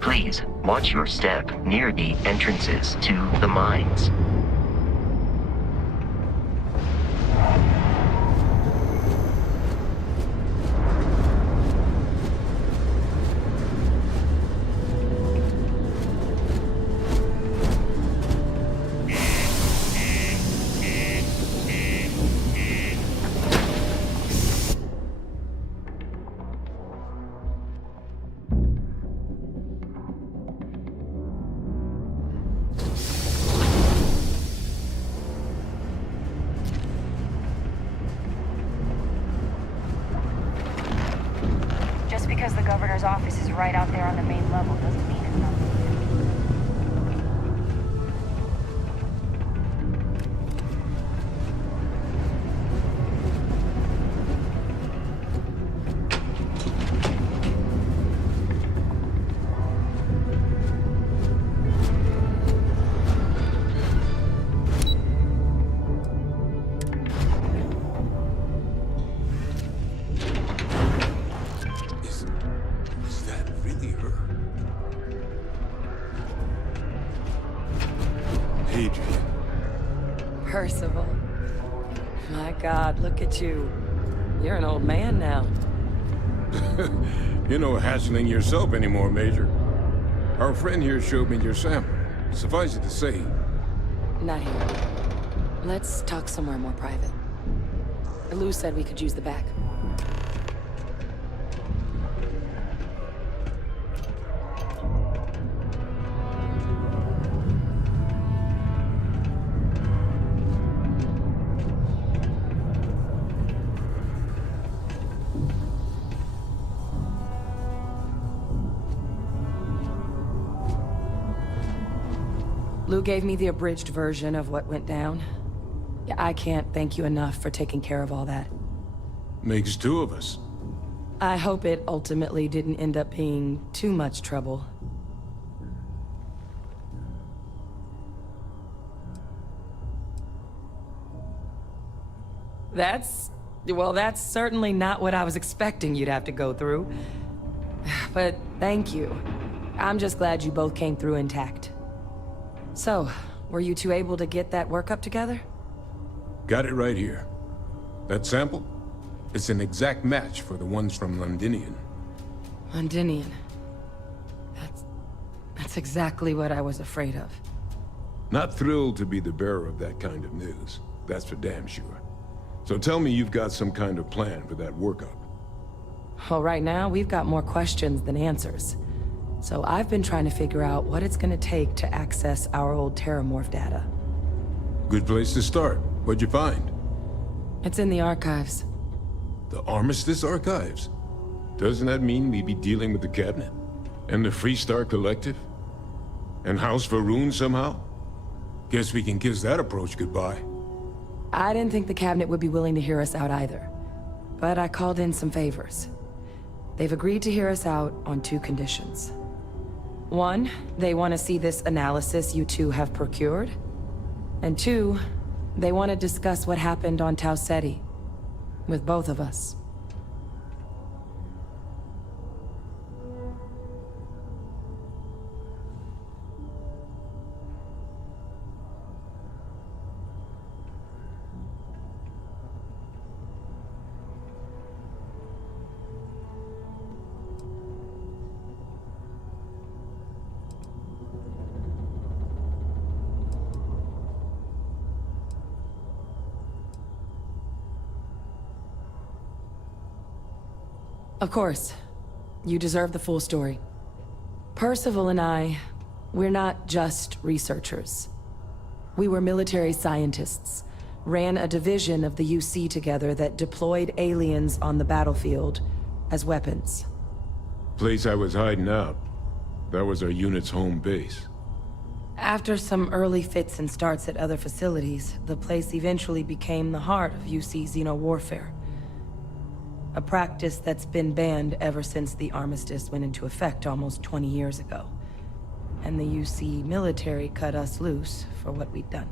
Please watch your step near the entrances to the mines. Just because the governor's office is right out there on the main level doesn't mean it's not. Percival. My God, look at you. You're an old man now. You're no hassling yourself anymore, Major. Our friend here showed me your sample. Suffice it to say... Not here. Let's talk somewhere more private. Lou said we could use the back. Lou gave me the abridged version of what went down. Yeah, I can't thank you enough for taking care of all that. Makes two of us. I hope it ultimately didn't end up being too much trouble. Well, that's certainly not what I was expecting you'd have to go through. But thank you. I'm just glad you both came through intact. So, were you two able to get that workup together? Got it right here. That sample? It's an exact match for the ones from Londinian. Londinian. That's exactly what I was afraid of. Not thrilled to be the bearer of that kind of news. That's for damn sure. So tell me you've got some kind of plan for that workup. Well, right now, we've got more questions than answers. So I've been trying to figure out what it's gonna take to access our old Terramorph data. Good place to start. What'd you find? It's in the archives. The Armistice Archives? Doesn't that mean we'd be dealing with the cabinet? And the Freestar Collective? And House Varun somehow? Guess we can kiss that approach goodbye. I didn't think the cabinet would be willing to hear us out either. But I called in some favors. They've agreed to hear us out on 2 conditions. 1, they want to see this analysis you two have procured. And 2, they want to discuss what happened on Tau Ceti. With both of us. Of course. You deserve the full story. Percival and I, we're not just researchers. We were military scientists, ran a division of the UC together that deployed aliens on the battlefield as weapons. Place I was hiding out. That was our unit's home base. After some early fits and starts at other facilities, the place eventually became the heart of UC xeno-warfare. A practice that's been banned ever since the armistice went into effect almost 20 years ago. And the UC military cut us loose for what we'd done.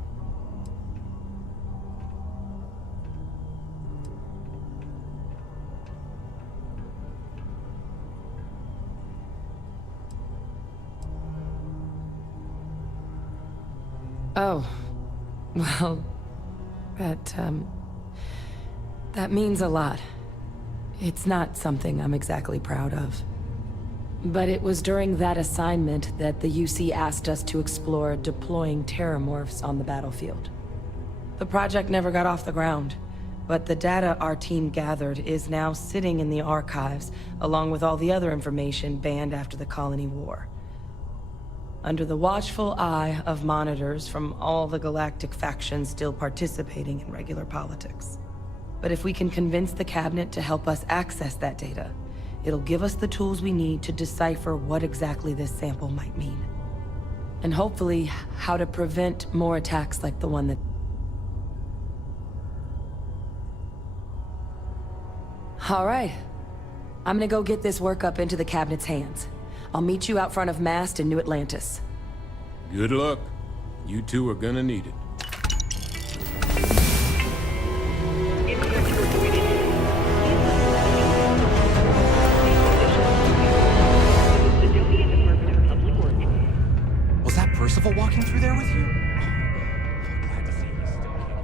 Oh, well, that means a lot. It's not something I'm exactly proud of. But it was during that assignment that the UC asked us to explore deploying terramorphs on the battlefield. The project never got off the ground, but the data our team gathered is now sitting in the archives, along with all the other information banned after the Colony War. Under the watchful eye of monitors from all the galactic factions still participating in regular politics. But if we can convince the cabinet to help us access that data, it'll give us the tools we need to decipher what exactly this sample might mean. And hopefully, how to prevent more attacks like the one that... All right. I'm gonna go get this work up into the cabinet's hands. I'll meet you out front of Mast in New Atlantis. Good luck. You two are gonna need it. Was that Percival walking through there with you? Glad to see he's still kicking.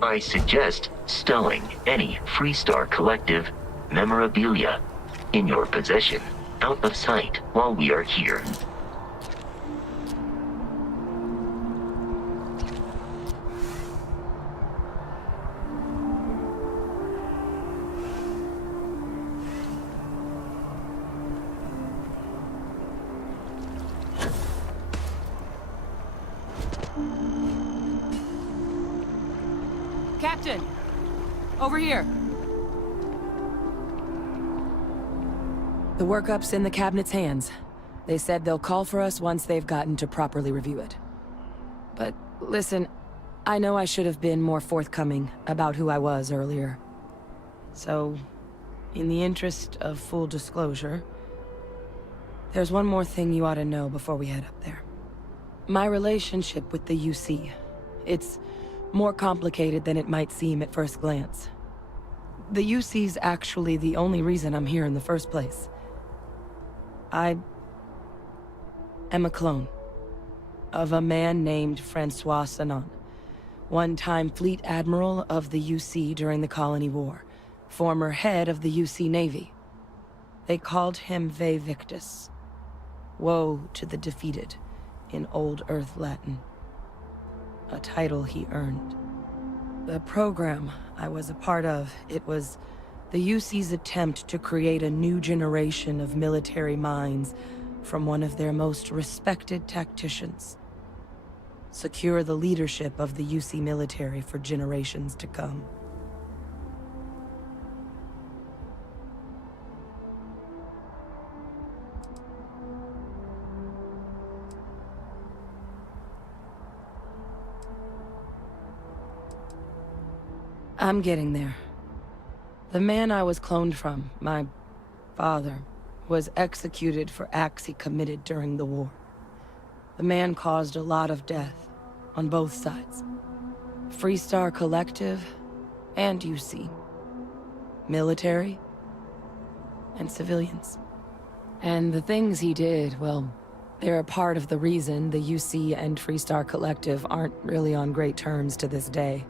I suggest stowing any Freestar Collective memorabilia in your possession out of sight while we are here. Captain! Over here! The workup's in the cabinet's hands. They said they'll call for us once they've gotten to properly review it. But listen, I know I should have been more forthcoming about who I was earlier. So, in the interest of full disclosure, there's one more thing you ought to know before we head up there. My relationship with the UC. It's more complicated than it might seem at first glance. The UC's actually the only reason I'm here in the first place. I am a clone of a man named Francois Sanon, one-time fleet admiral of the UC during the Colony War, former head of the UC Navy. They called him Ve Victus, woe to the defeated, in Old Earth Latin. A title he earned. The program I was a part of, it was the UC's attempt to create a new generation of military minds from one of their most respected tacticians. Secure the leadership of the UC military for generations to come. I'm getting there. The man I was cloned from, my father, was executed for acts he committed during the war. The man caused a lot of death, on both sides. Freestar Collective, and UC. Military, and civilians. And the things he did, well, they're a part of the reason the UC and Freestar Collective aren't really on great terms to this day.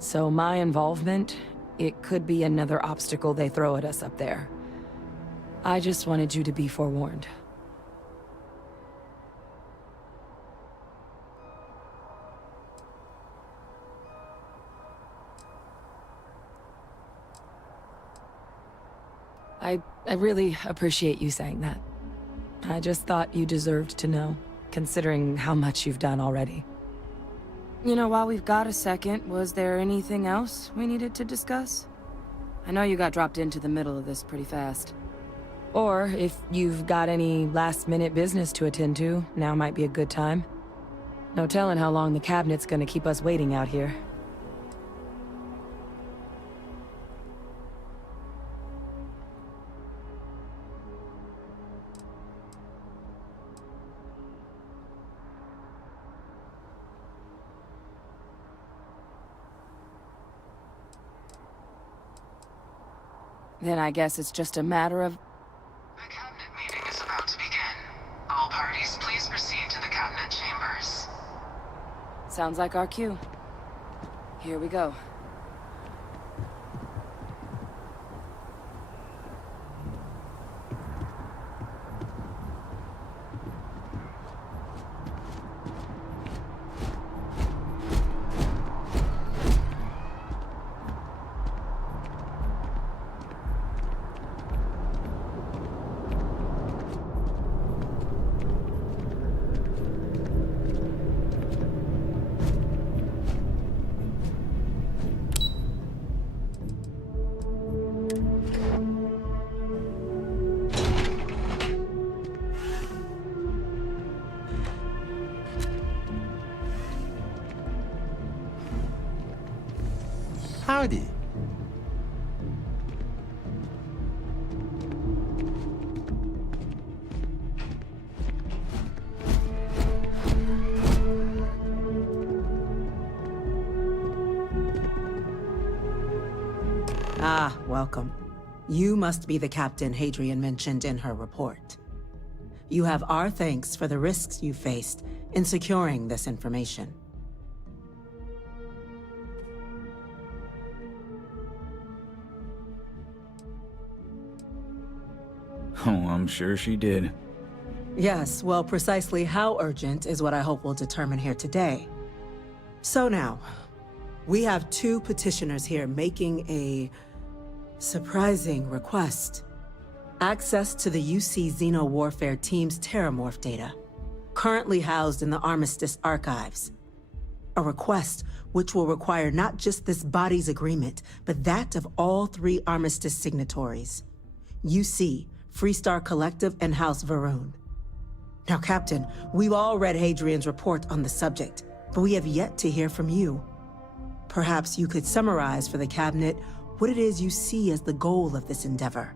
So my involvement, it could be another obstacle they throw at us up there. I just wanted you to be forewarned. I really appreciate you saying that. I just thought you deserved to know, considering how much you've done already. You know, while we've got a second, was there anything else we needed to discuss? I know you got dropped into the middle of this pretty fast. Or, if you've got any last-minute business to attend to, now might be a good time. No telling how long the cabinet's gonna keep us waiting out here. Then I guess it's just a matter of... The cabinet meeting is about to begin. All parties, please proceed to the cabinet chambers. Sounds like our cue. Here we go. Howdy. Ah, welcome. You must be the captain Hadrian mentioned in her report. You have our thanks for the risks you faced in securing this information. Oh, I'm sure she did. Yes, well, precisely how urgent is what I hope we'll determine here today. So now, we have two petitioners here making a surprising request. Access to the UC Xeno Warfare Team's Terramorph data, currently housed in the Armistice archives. A request which will require not just this body's agreement, but that of all three Armistice signatories. UC, Freestar Collective, and House Varun. Now, Captain, we've all read Hadrian's report on the subject, but we have yet to hear from you. Perhaps you could summarize for the Cabinet what it is you see as the goal of this endeavor.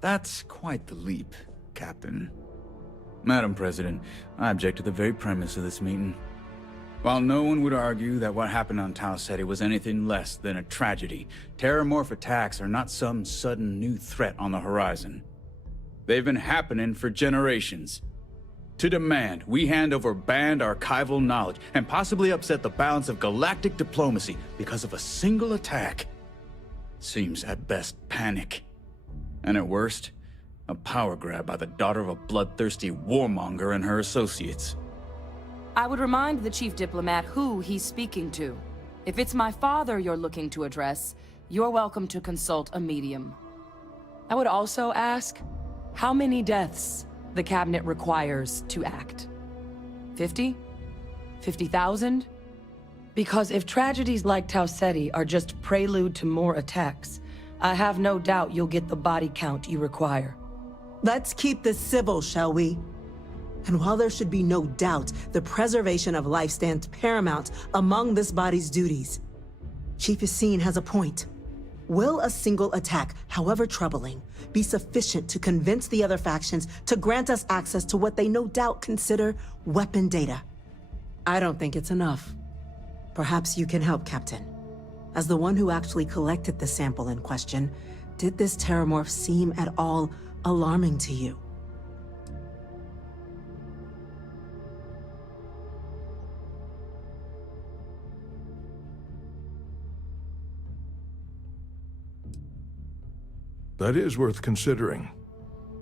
That's quite the leap, Captain. Madam President, I object to the very premise of this meeting. While no one would argue that what happened on Tau Ceti was anything less than a tragedy, Terramorph attacks are not some sudden new threat on the horizon. They've been happening for generations. To demand we hand over banned archival knowledge and possibly upset the balance of galactic diplomacy because of a single attack seems at best panic. And at worst, a power grab by the daughter of a bloodthirsty warmonger and her associates. I would remind the chief diplomat who he's speaking to. If it's my father you're looking to address, you're welcome to consult a medium. I would also ask how many deaths the Cabinet requires to act. 50? 50,000? Because if tragedies like Tau Ceti are just prelude to more attacks, I have no doubt you'll get the body count you require. Let's keep this civil, shall we? And while there should be no doubt the preservation of life stands paramount among this body's duties, Chief Yassine has a point. Will a single attack, however troubling, be sufficient to convince the other factions to grant us access to what they no doubt consider weapon data? I don't think it's enough. Perhaps you can help, Captain. As the one who actually collected the sample in question, did this Terramorph seem at all alarming to you? That is worth considering.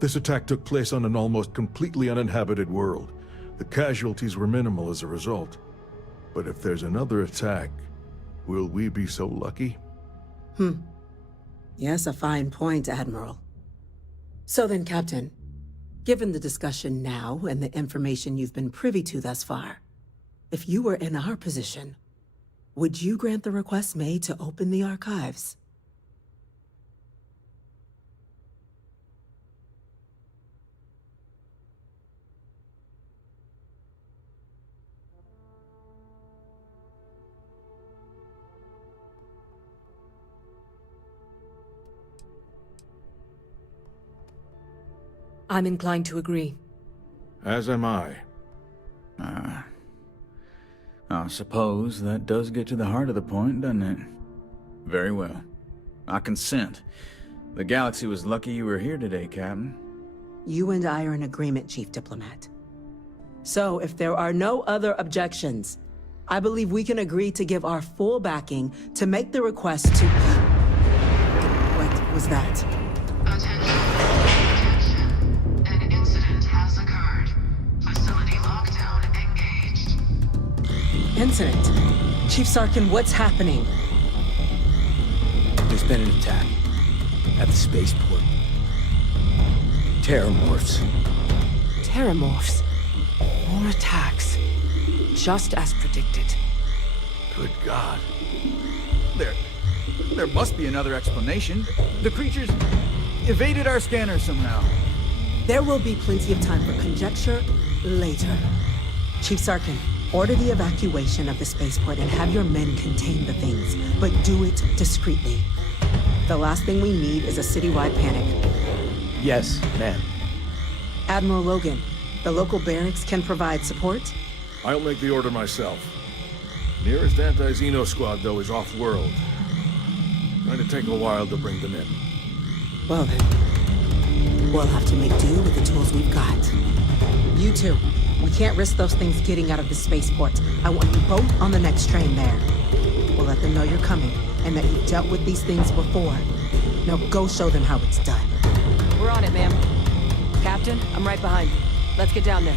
This attack took place on an almost completely uninhabited world. The casualties were minimal as a result. But if there's another attack, will we be so lucky? Yes, a fine point, Admiral. So then, Captain, given the discussion now and the information you've been privy to thus far, if you were in our position, would you grant the request made to open the archives? I'm inclined to agree. As am I. I suppose that does get to the heart of the point, doesn't it? Very well. I consent. The galaxy was lucky you were here today, Captain. You and I are in agreement, Chief Diplomat. So, if there are no other objections, I believe we can agree to give our full backing to make the request to... What was that? Attention. An incident has occurred. Facility lockdown engaged. Incident? Chief Sarkin, what's happening? There's been an attack at the spaceport. Terramorphs. Terramorphs. More attacks. Just as predicted. Good God. There must be another explanation. The creatures evaded our scanner somehow. There will be plenty of time for conjecture later. Chief Sarkin, order the evacuation of the spaceport and have your men contain the things, but do it discreetly. The last thing we need is a citywide panic. Yes, ma'am. Admiral Logan, the local barracks can provide support? I'll make the order myself. Nearest anti-Xeno squad, though, is off-world. Going to take a while to bring them in. Well then, we'll have to make do with the tools we've got. You two, we can't risk those things getting out of the spaceport. I want you both on the next train there. We'll let them know you're coming, and that you've dealt with these things before. Now go show them how it's done. We're on it, ma'am. Captain, I'm right behind you. Let's get down there.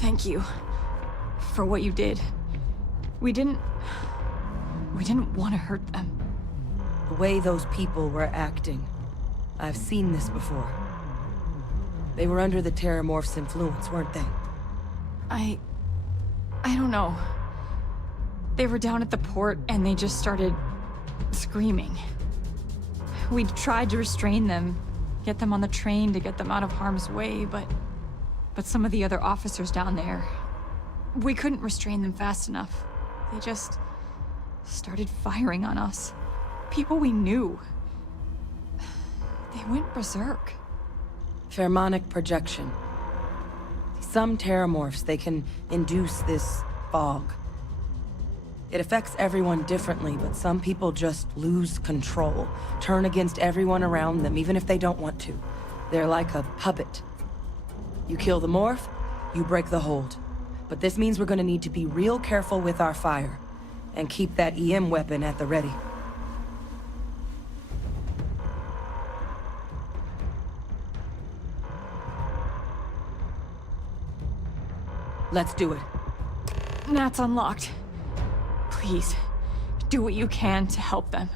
Thank you for what you did. We didn't want to hurt them. The way those people were acting, I've seen this before. They were under the Terramorph's influence, weren't they? I don't know. They were down at the port and they just started screaming. We tried to restrain them, get them on the train to get them out of harm's way, but some of the other officers down there, we couldn't restrain them fast enough. They just started firing on us. People we knew. They went berserk. Pheromonic projection. Some Terramorphs, they can induce this fog. It affects everyone differently, but some people just lose control, turn against everyone around them, even if they don't want to. They're like a puppet. You kill the morph, you break the hold. But this means we're gonna need to be real careful with our fire, and keep that EM weapon at the ready. Let's do it. Nat's unlocked. Please, do what you can to help them.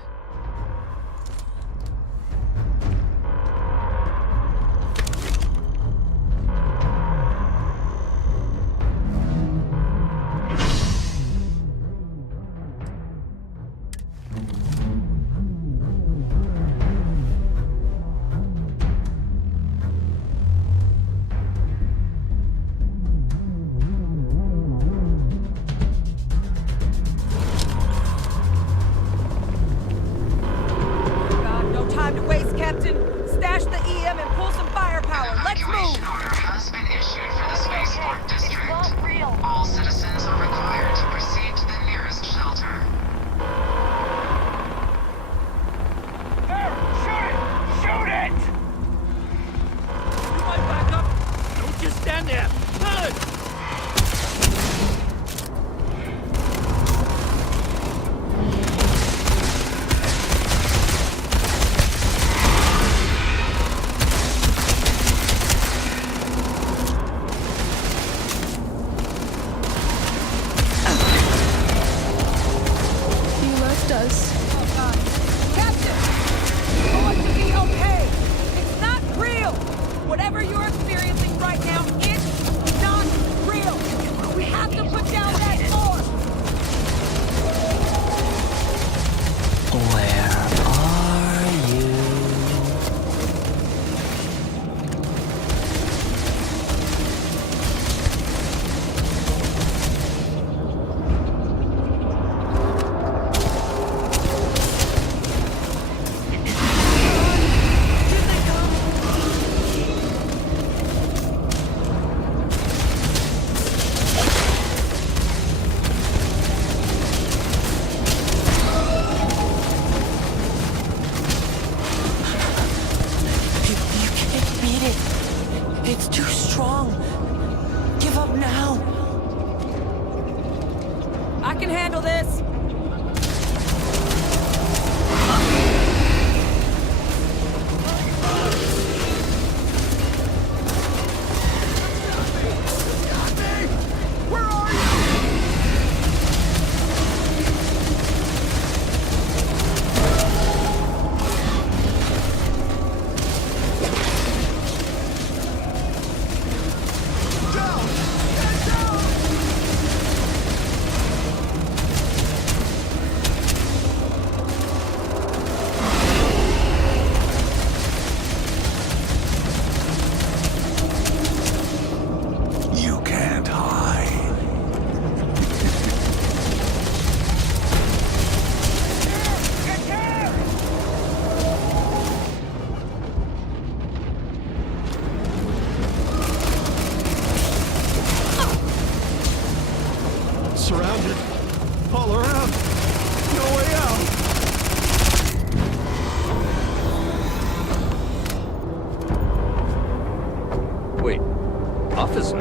officer.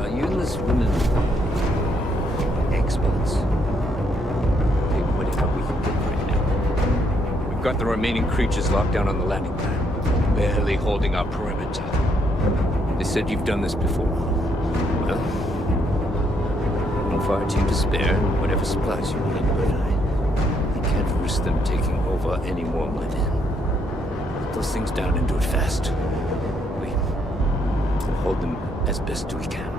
Are you and this woman experts? Hey, whatever we can get right now. We've got the remaining creatures locked down on the landing pad, barely holding our perimeter. They said you've done this before. Well, I'm far too to spare and whatever supplies you need, but I can't risk them taking over any more of my men. Put those things down and do it fast. We'll hold them as best we can.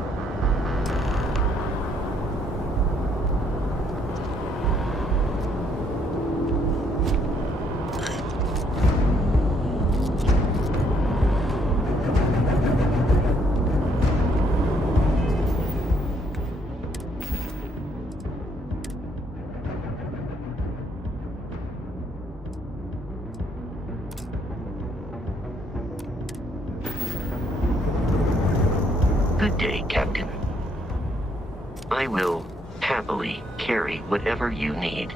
Good day, Captain. I will happily carry whatever you need.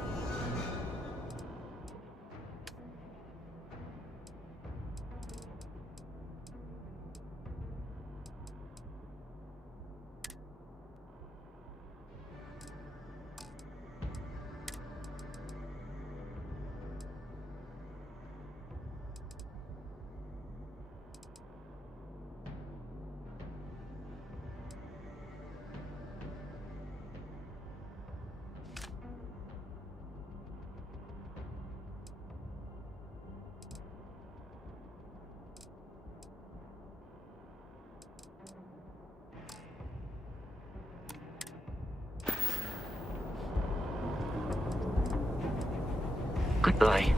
Goodbye.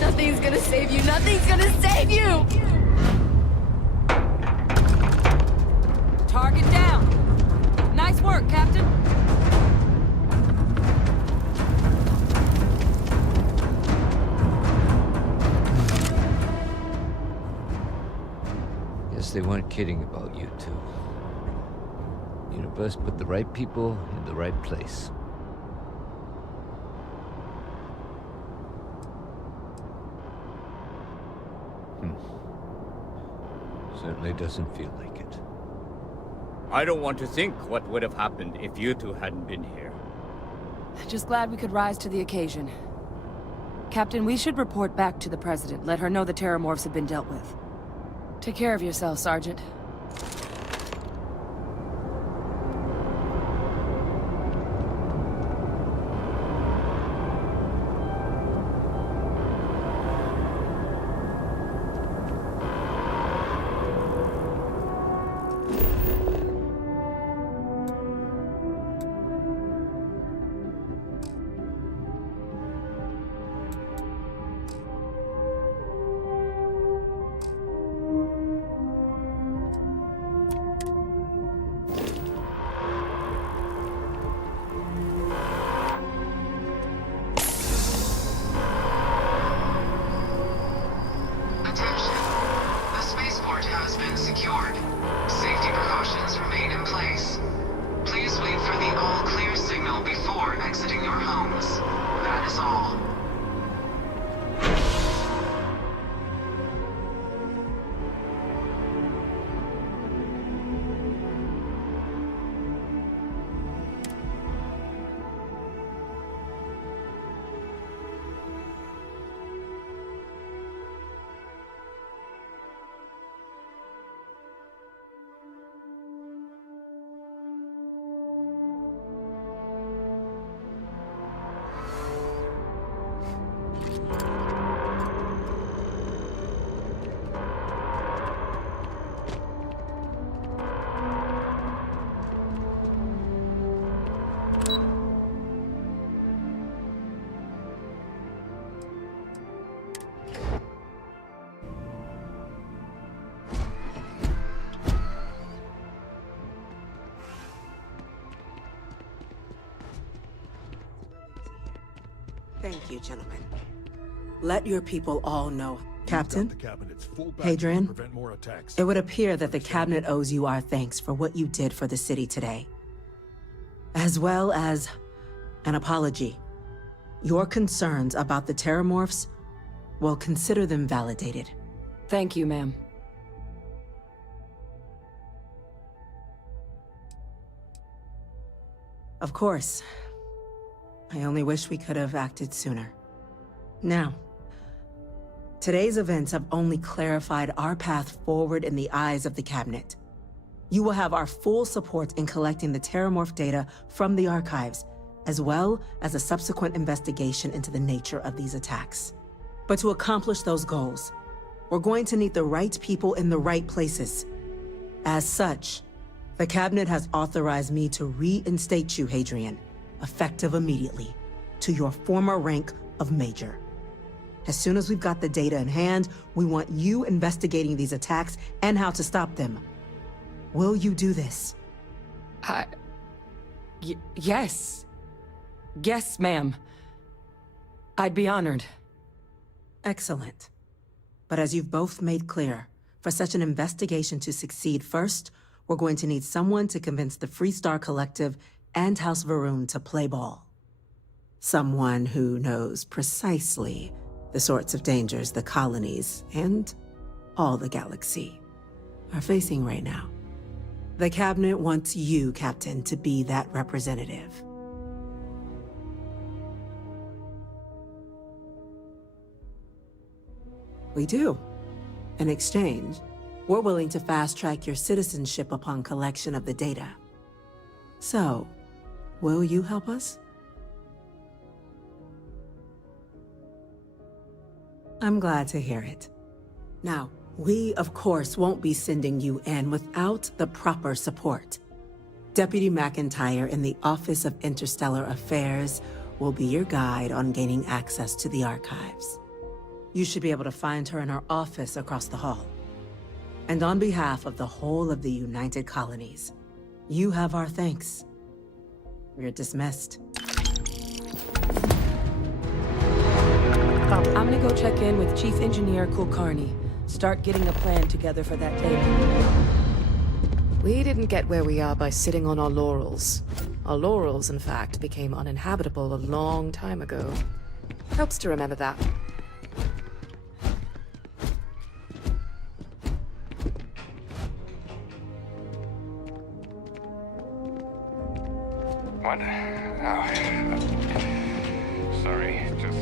Nothing's gonna save you. Nothing's gonna save you! Target down. Nice Nice work, Captain. Guess they weren't kidding about you two. Universe put the right people in the right place. Certainly doesn't feel like it. I don't want to think what would have happened if you two hadn't been here. Just glad we could rise to the occasion. Captain, we should report back to the President. Let her know the Terramorphs have been dealt with. Take care of yourself, Sergeant. Thank you, gentlemen. Let your people all know. Captain, Hadrian, Hadrian, it would appear that the Cabinet owes you our thanks for what you did for the city today. As well as an apology. Your concerns about the Terramorphs, well, consider them validated. Thank you, ma'am. Of course. I only wish we could have acted sooner. Now, today's events have only clarified our path forward in the eyes of the Cabinet. You will have our full support in collecting the Terramorph data from the archives, as well as a subsequent investigation into the nature of these attacks. But to accomplish those goals, we're going to need the right people in the right places. As such, the Cabinet has authorized me to reinstate you, Hadrian, effective immediately, to your former rank of Major. As soon as we've got the data in hand, we want you investigating these attacks and how to stop them. Will you do this? Yes. Yes, ma'am. I'd be honored. Excellent. But as you've both made clear, for such an investigation to succeed, first, we're going to need someone to convince the Freestar Collective and House Varun to play ball. Someone who knows precisely the sorts of dangers the colonies and all the galaxy are facing right now. The Cabinet wants you, Captain, to be that representative. We do. In exchange, we're willing to fast-track your citizenship upon collection of the data. So, will you help us? I'm glad to hear it. Now, we, of course, won't be sending you in without the proper support. Deputy McIntyre in the Office of Interstellar Affairs will be your guide on gaining access to the archives. You should be able to find her in her office across the hall. And on behalf of the whole of the United Colonies, you have our thanks. You're dismissed. I'm gonna go check in with Chief Engineer Kulkarni. Start getting a plan together for that data. We didn't get where we are by sitting on our laurels. Our laurels, in fact, became uninhabitable a long time ago. Helps to remember that. What? Oh. Sorry, just...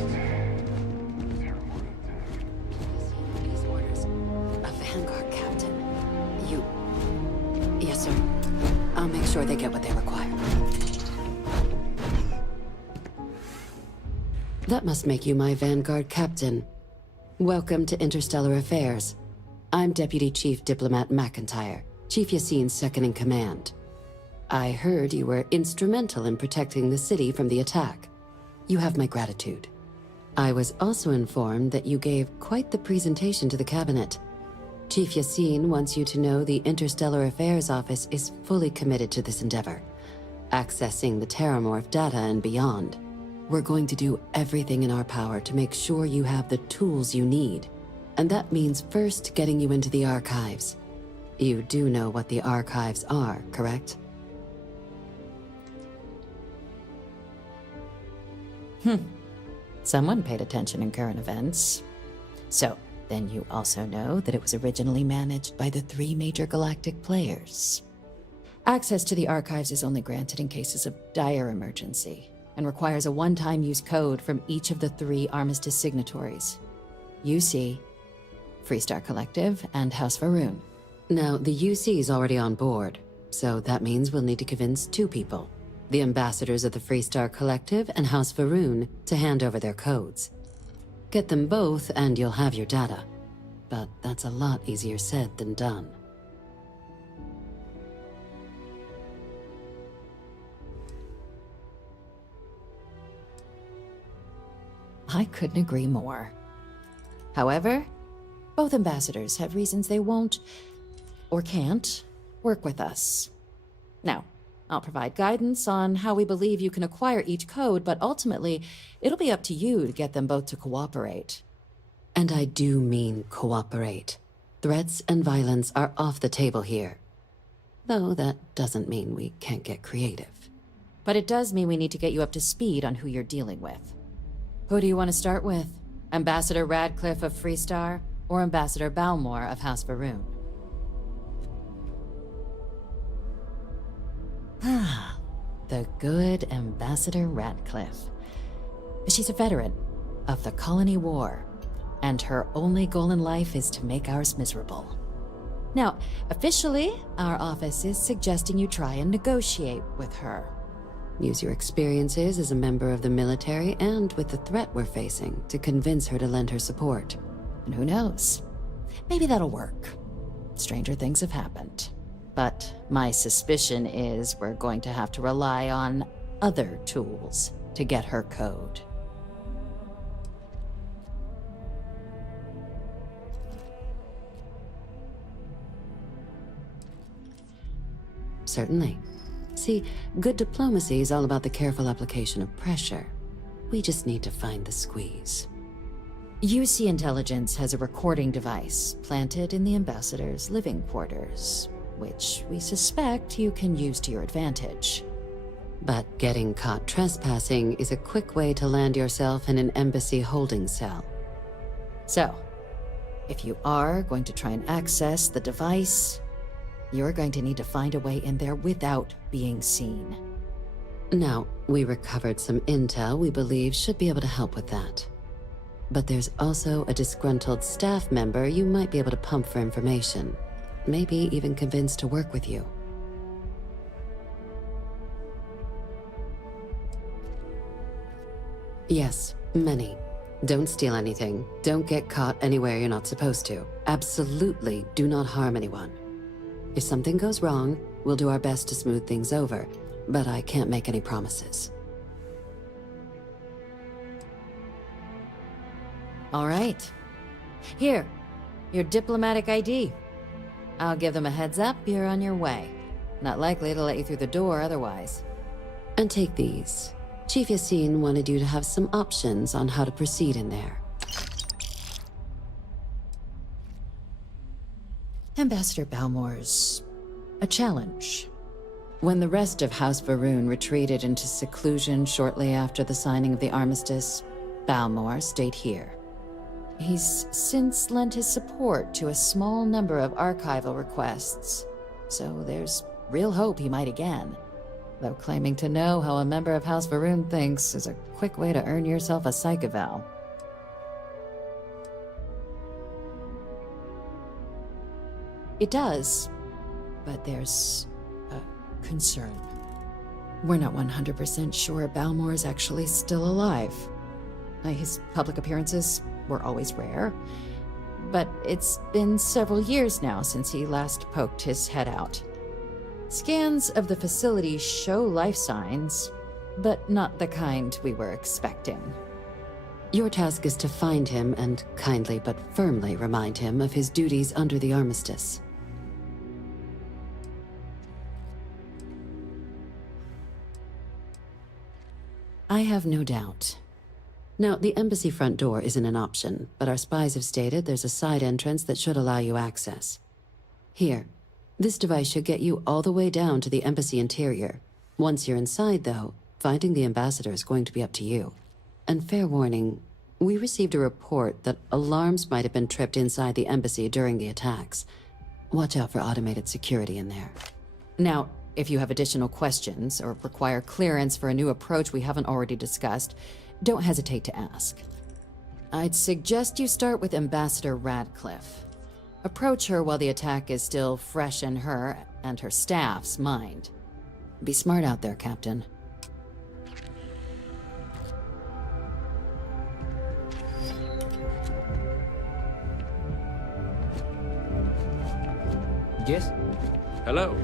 These orders. A Vanguard captain. You... Yes, sir. I'll make sure they get what they require. That must make you my Vanguard captain. Welcome to Interstellar Affairs. I'm Deputy Chief Diplomat McIntyre, Chief Yassine's second-in-command. I heard you were instrumental in protecting the city from the attack. You have my gratitude. I was also informed that you gave quite the presentation to the cabinet. Chief Yassine wants you to know the Interstellar Affairs Office is fully committed to this endeavor, accessing the Terramorph data and beyond. We're going to do everything in our power to make sure you have the tools you need. And that means first getting you into the archives. You do know what the archives are, correct? Someone paid attention in current events. So, then you also know that it was originally managed by the 3 major galactic players. Access to the archives is only granted in cases of dire emergency, and requires a one-time use code from each of the 3 Armistice signatories. UC, Freestar Collective, and House Varun. Now, the UC is already on board, so that means we'll need to convince 2 people. The ambassadors of the Freestar Collective and House Varun to hand over their codes. Get them both and you'll have your data. But that's a lot easier said than done. I couldn't agree more. However, both ambassadors have reasons they won't, or can't, work with us. Now, I'll provide guidance on how we believe you can acquire each code, but ultimately, it'll be up to you to get them both to cooperate. And I do mean cooperate. Threats and violence are off the table here. Though that doesn't mean we can't get creative. But it does mean we need to get you up to speed on who you're dealing with. Who do you want to start with? Ambassador Radcliffe of Freestar, or Ambassador Balmore of House Varun? Ah, the good Ambassador Radcliffe. She's a veteran of the Colony War, and her only goal in life is to make ours miserable. Now, officially, our office is suggesting you try and negotiate with her. Use your experiences as a member of the military and with the threat we're facing to convince her to lend her support. And who knows? Maybe that'll work. Stranger things have happened. But my suspicion is we're going to have to rely on other tools to get her code. Certainly. See, good diplomacy is all about the careful application of pressure. We just need to find the squeeze. UC Intelligence has a recording device planted in the ambassador's living quarters, which we suspect you can use to your advantage. But getting caught trespassing is a quick way to land yourself in an embassy holding cell. So, if you are going to try and access the device, you're going to need to find a way in there without being seen. Now, we recovered some intel we believe should be able to help with that. But there's also a disgruntled staff member you might be able to pump for information. Maybe even convince to work with you. Yes, many. Don't steal anything. Don't get caught anywhere you're not supposed to. Absolutely do not harm anyone. If something goes wrong, we'll do our best to smooth things over, but I can't make any promises. All right. Here, your diplomatic ID. I'll give them a heads up you're on your way. Not likely to let you through the door otherwise. And take these. Chief Yassine wanted you to have some options on how to proceed in there. Ambassador Balmore's a challenge. When the rest of House Varun retreated into seclusion shortly after the signing of the armistice, Balmore stayed here. He's since lent his support to a small number of archival requests, so there's real hope he might again. Though claiming to know how a member of House Varun thinks is a quick way to earn yourself a psych eval. It does, but there's a concern. We're not 100% sure Balmore is actually still alive. His public appearances were always rare, but it's been several years now since he last poked his head out. Scans of the facility show life signs, but not the kind we were expecting. Your task is to find him and kindly but firmly remind him of his duties under the armistice. I have no doubt. Now, the embassy front door isn't an option, but our spies have stated there's a side entrance that should allow you access. Here, this device should get you all the way down to the embassy interior. Once you're inside, though, finding the ambassador is going to be up to you. And fair warning, we received a report that alarms might have been tripped inside the embassy during the attacks. Watch out for automated security in there. Now, if you have additional questions or require clearance for a new approach we haven't already discussed, don't hesitate to ask. I'd suggest you start with Ambassador Radcliffe. Approach her while the attack is still fresh in her and her staff's mind. Be smart out there, Captain. Yes? Hello.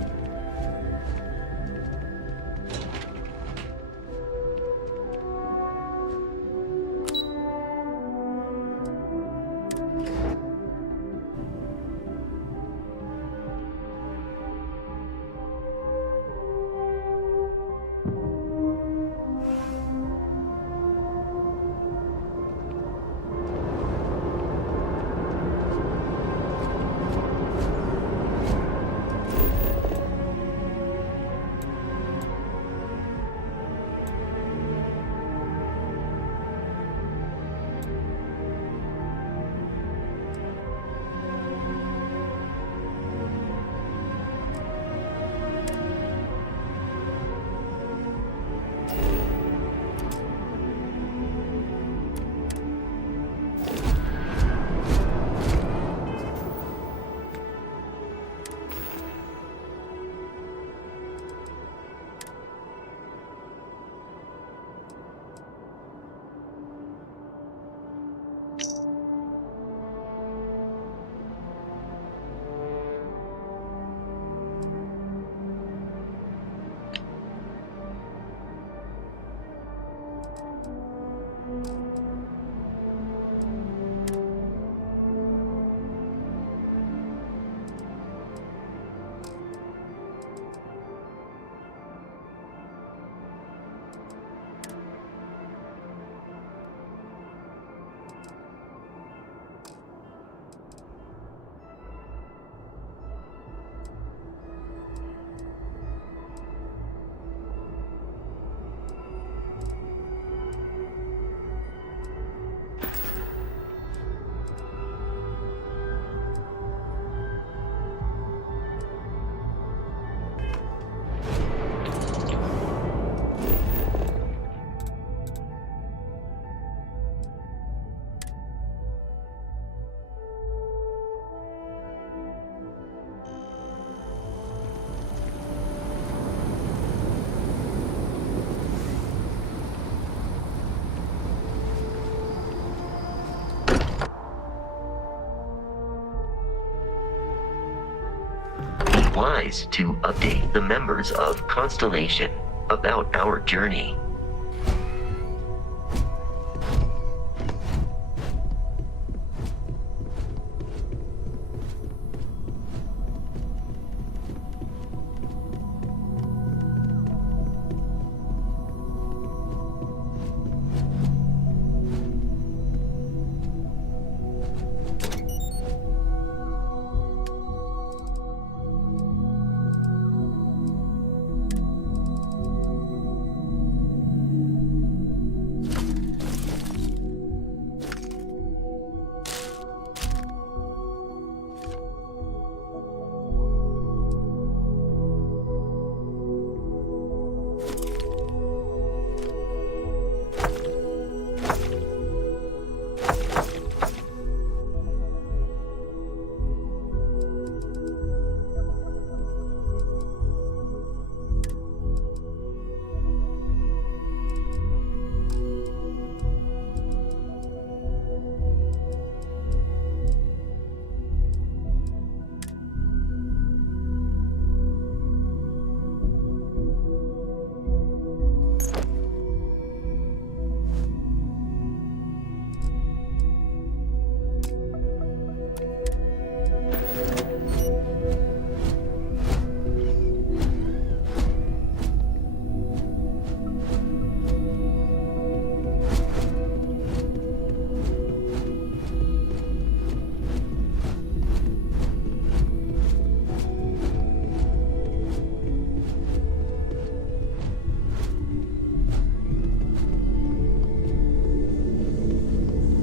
Wise to update the members of Constellation about our journey.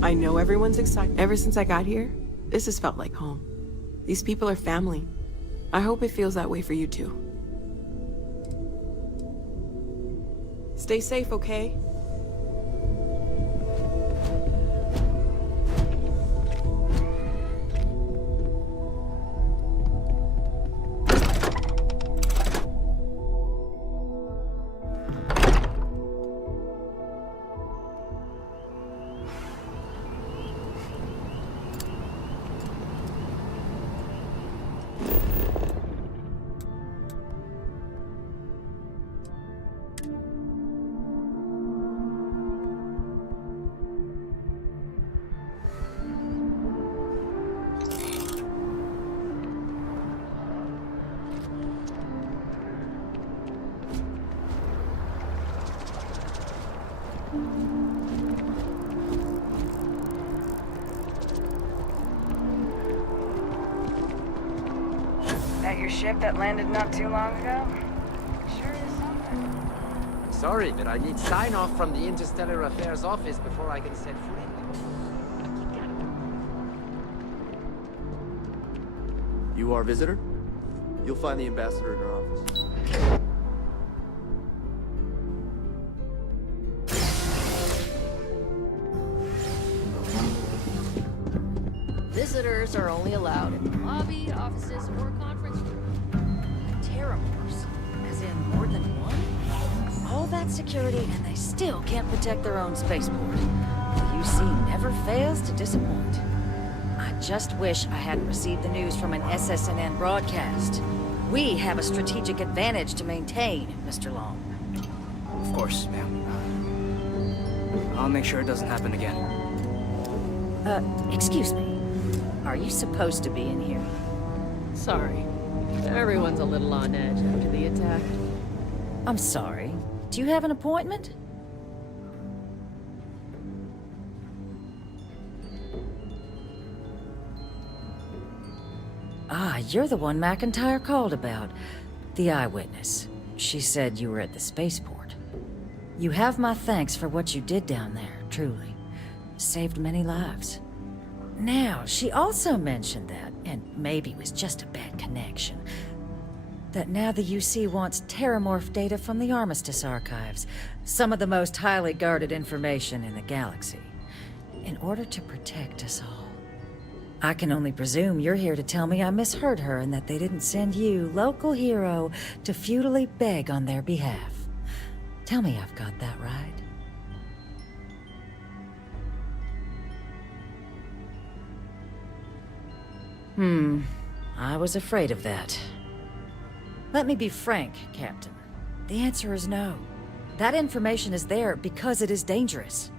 I know everyone's excited. Ever since I got here, this has felt like home. These people are family. I hope it feels that way for you too. Stay safe, okay? That your ship that landed not too long ago? Sure is something. Sorry, but I need sign-off from the Interstellar Affairs office before I can set free. You are a visitor? You'll find the ambassador in her office. Visitors are only allowed in the lobby, offices, or conference room. Terramorphs, as in more than one? All that security and they still can't protect their own spaceport. The UC never fails to disappoint. I just wish I hadn't received the news from an SSNN broadcast. We have a strategic advantage to maintain, Mr. Long. Of course, ma'am. I'll make sure it doesn't happen again. Excuse me. Are you supposed to be in here? Sorry. Everyone's a little on edge after the attack. I'm sorry. Do you have an appointment? Ah, you're the one McIntyre called about. The eyewitness. She said you were at the spaceport. You have my thanks for what you did down there, truly. Saved many lives. Now, she also mentioned that, and maybe it was just a bad connection, that now the UC wants Terramorph data from the Armistice archives, some of the most highly guarded information in the galaxy, in order to protect us all. I can only presume you're here to tell me I misheard her and that they didn't send you, local hero, to futilely beg on their behalf. Tell me I've got that right. I was afraid of that. Let me be frank, Captain. The answer is no. That information is there because it is dangerous.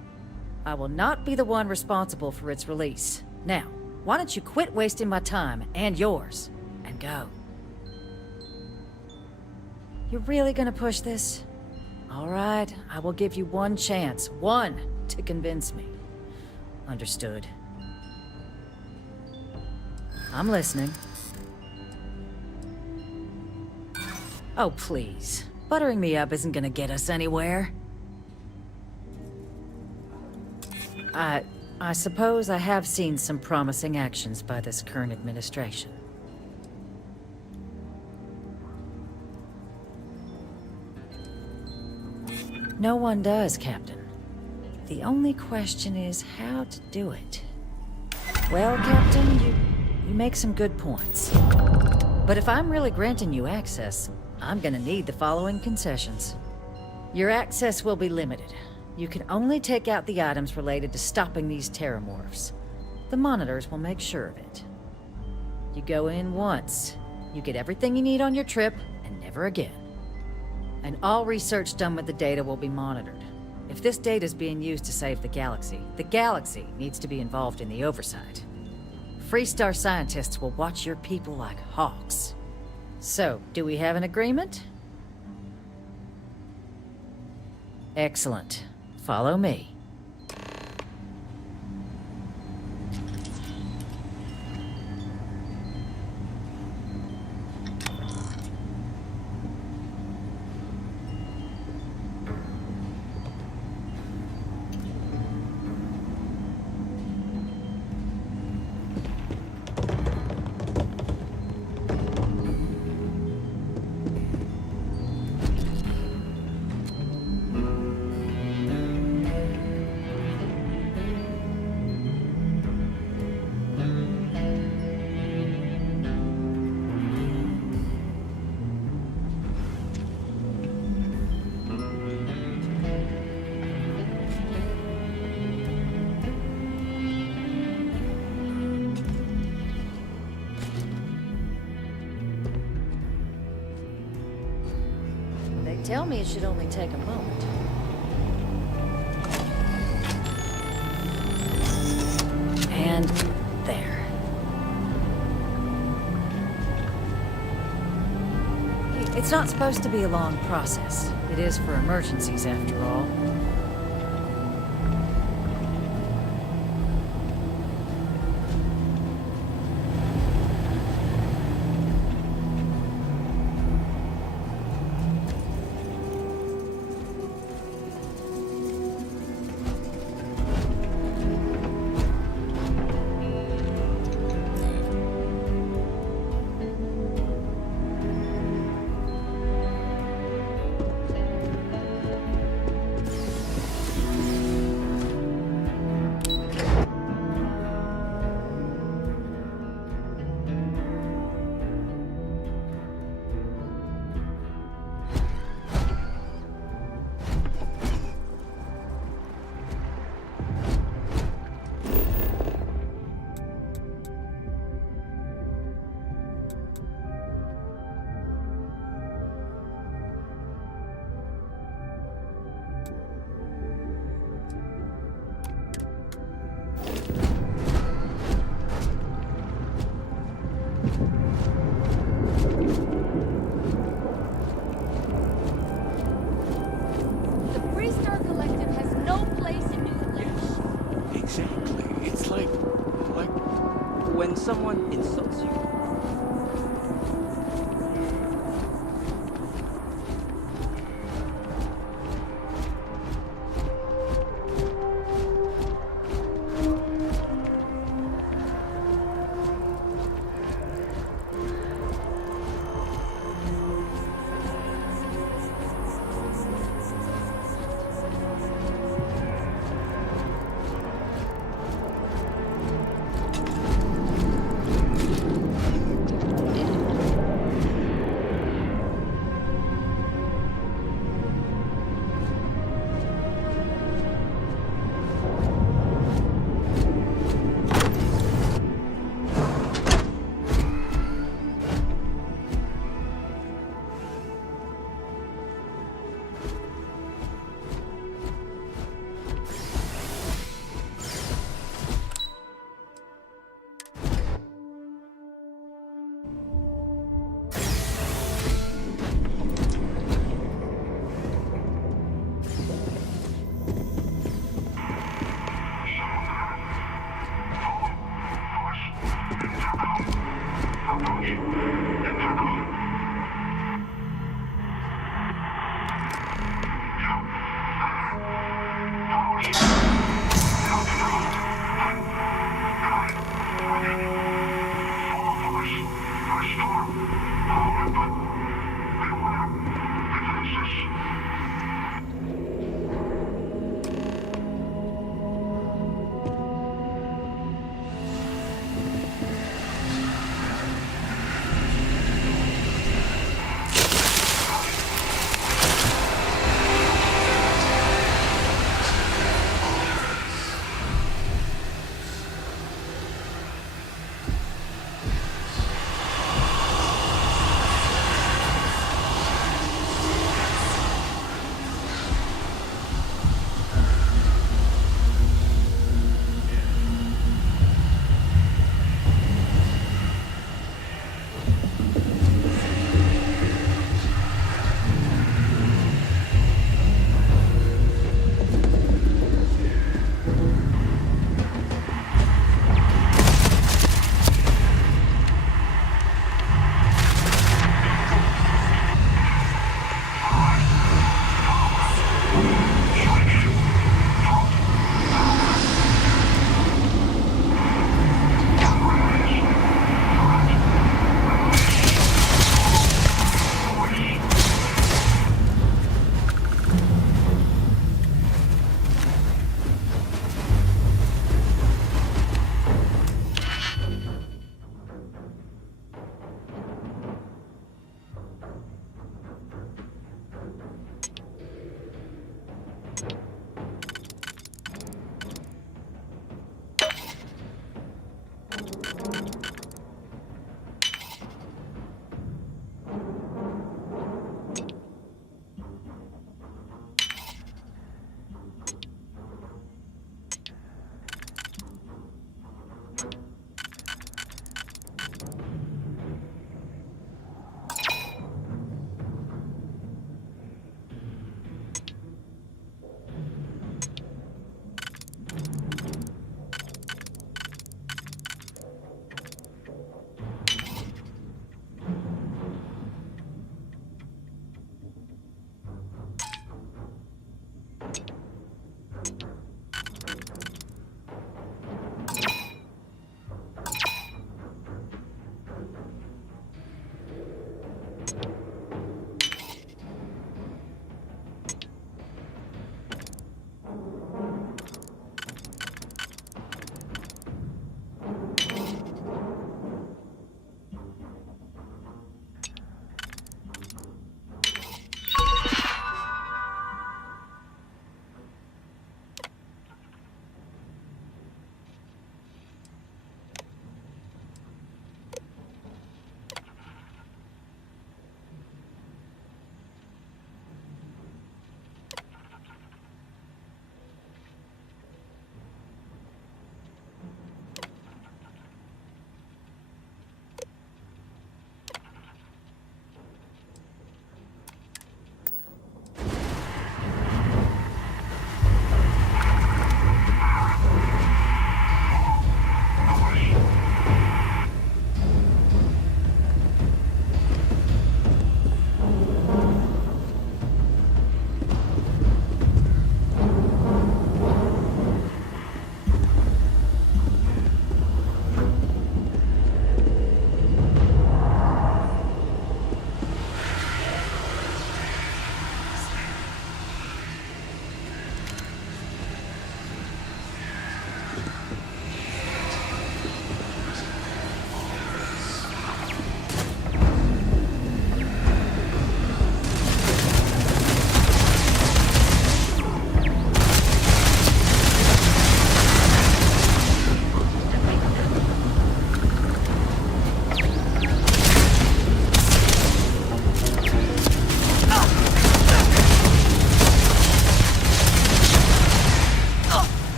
I will not be the one responsible for its release. Now, why don't you quit wasting my time and yours, and go? You're really gonna push this? All right, I will give you one chance, one, to convince me. Understood. I'm listening. Oh, please. Buttering me up isn't gonna get us anywhere. I suppose I have seen some promising actions by this current administration. No one does, Captain. The only question is how to do it. Well, Captain, you make some good points. But if I'm really granting you access, I'm gonna need the following concessions. Your access will be limited. You can only take out the items related to stopping these terramorphs. The monitors will make sure of it. You go in once, you get everything you need on your trip, and never again. And all research done with the data will be monitored. If this data is being used to save the galaxy needs to be involved in the oversight. Freestar scientists will watch your people like hawks. So, do we have an agreement? Excellent. Follow me. tell me it should only take a moment. And there. It's not supposed to be a long process. It is for emergencies, after all. When someone insults you.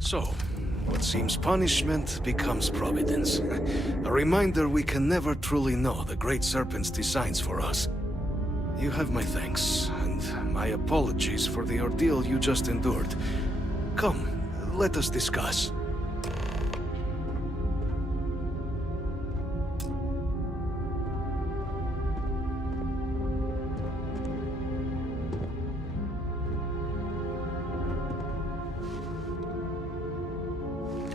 So, what seems punishment becomes providence. A reminder we can never truly know the Great Serpent's designs for us. You have my thanks, and my apologies for the ordeal you just endured. Come, let us discuss.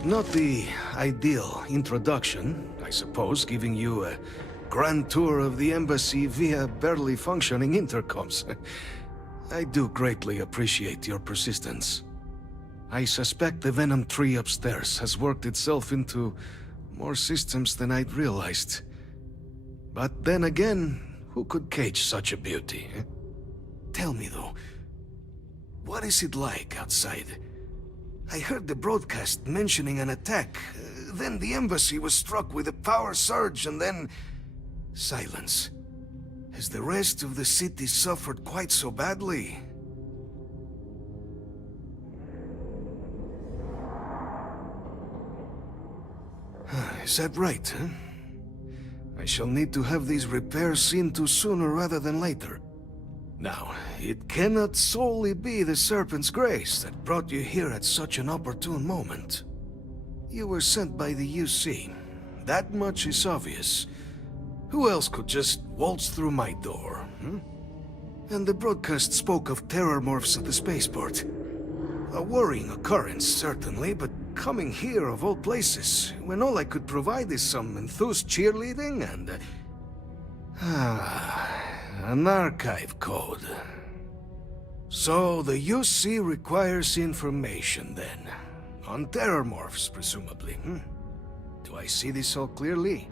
Not the ideal introduction, I suppose, giving you a grand tour of the embassy via barely functioning intercoms. I do greatly appreciate your persistence. I suspect the Venom tree upstairs has worked itself into more systems than I'd realized. But then again, who could cage such a beauty? Tell me though, what is it like outside? I heard the broadcast mentioning an attack. Then the embassy was struck with a power surge and then... silence. Has the rest of the city suffered quite so badly? Is that right, huh? I shall need to have these repairs seen to sooner rather than later. Now, it cannot solely be the Serpent's grace that brought you here at such an opportune moment. You were sent by the UC. That much is obvious. Who else could just waltz through my door, hmm? And the broadcast spoke of terror morphs at the spaceport. A worrying occurrence, certainly, but coming here of all places, when all I could provide is some enthused cheerleading and... an archive code. So the UC requires information, then. On terror morphs, presumably, hmm? Do I see this all clearly?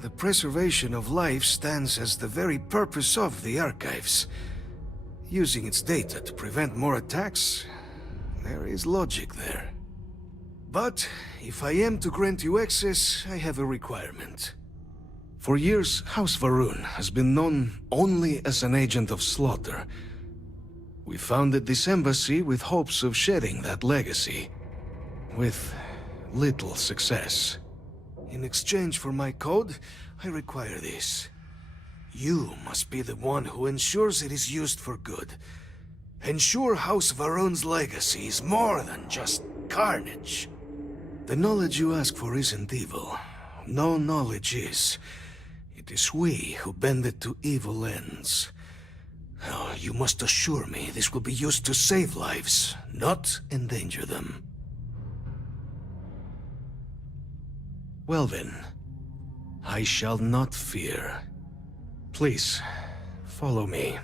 The preservation of life stands as the very purpose of the archives. Using its data to prevent more attacks, there is logic there. But if I am to grant you access, I have a requirement. For years, House Varun has been known only as an agent of slaughter. We founded this embassy with hopes of shedding that legacy, with little success. In exchange for my code, I require this. You must be the one who ensures it is used for good. Ensure House Varun's legacy is more than just carnage. The knowledge you ask for isn't evil. No knowledge is. It is we who bend it to evil ends. Oh, you must assure me this will be used to save lives, not endanger them. Well then, I shall not fear. Please, follow me.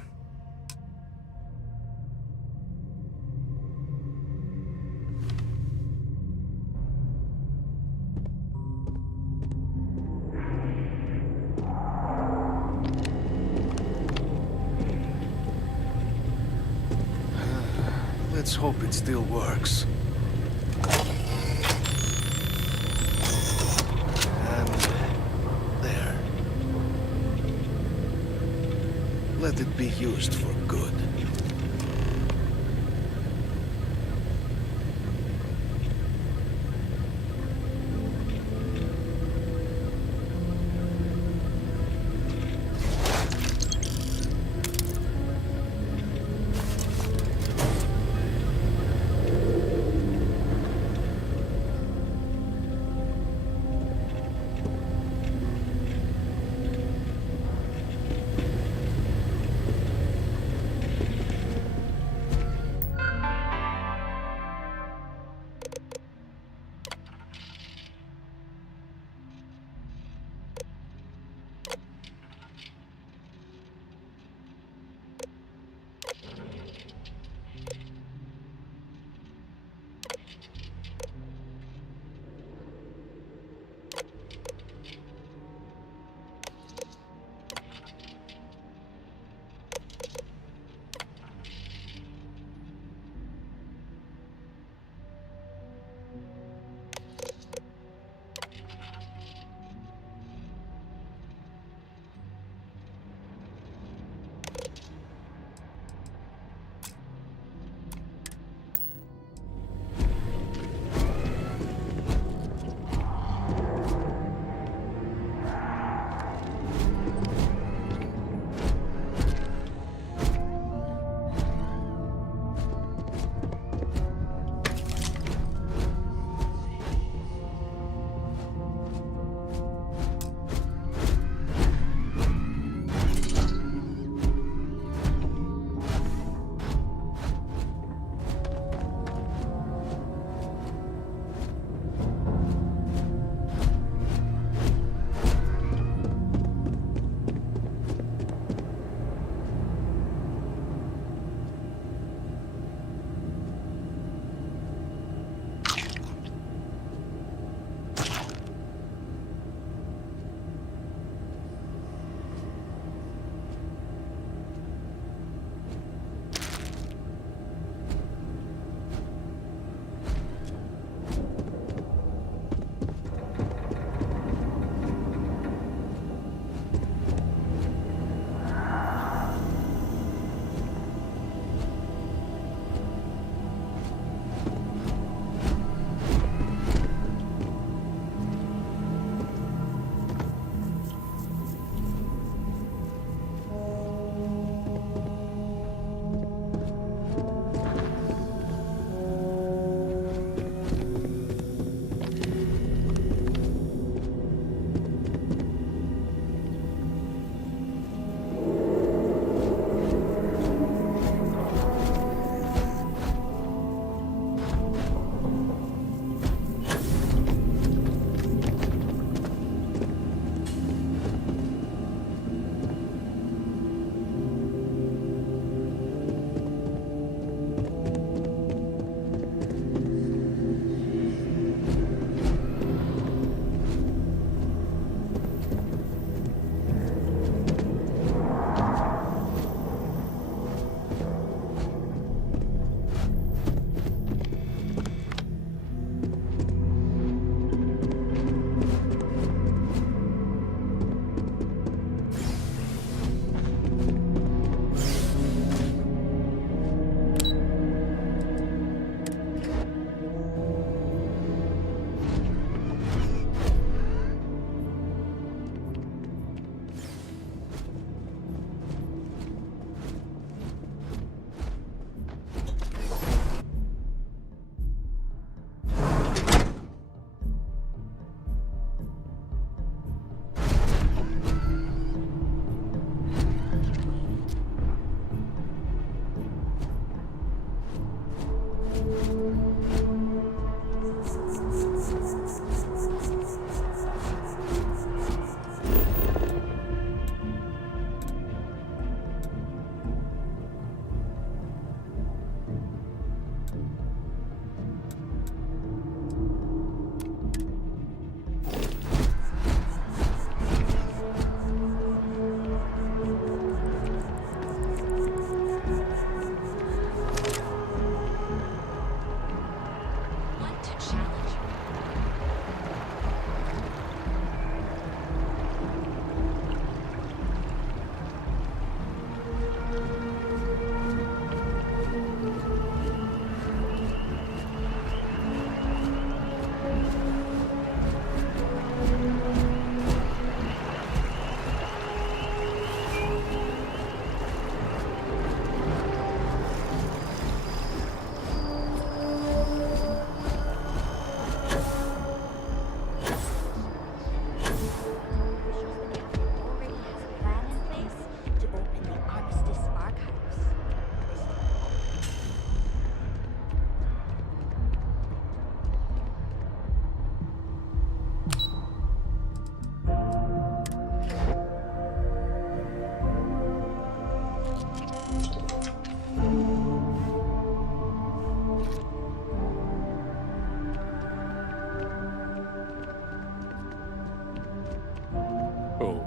Let's hope it still works. Let it be used for good.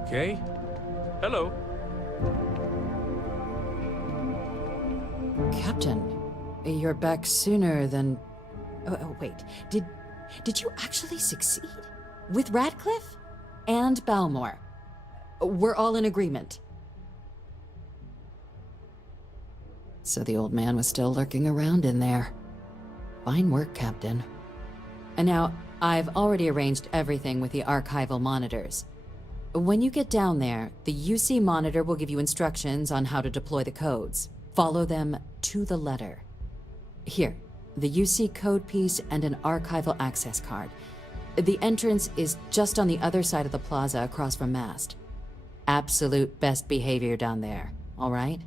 Okay. Hello. Captain, you're back sooner than... Oh, wait. Did you actually succeed? With Radcliffe? And Balmore? We're all in agreement. So the old man was still lurking around in there. Fine work, Captain. And now, I've already arranged everything with the archival monitors. When you get down there, the UC monitor will give you instructions on how to deploy the codes. Follow them to the letter. Here, the UC code piece and an archival access card. The entrance is just on the other side of the plaza across from Mast. Absolute best behavior down there, all right?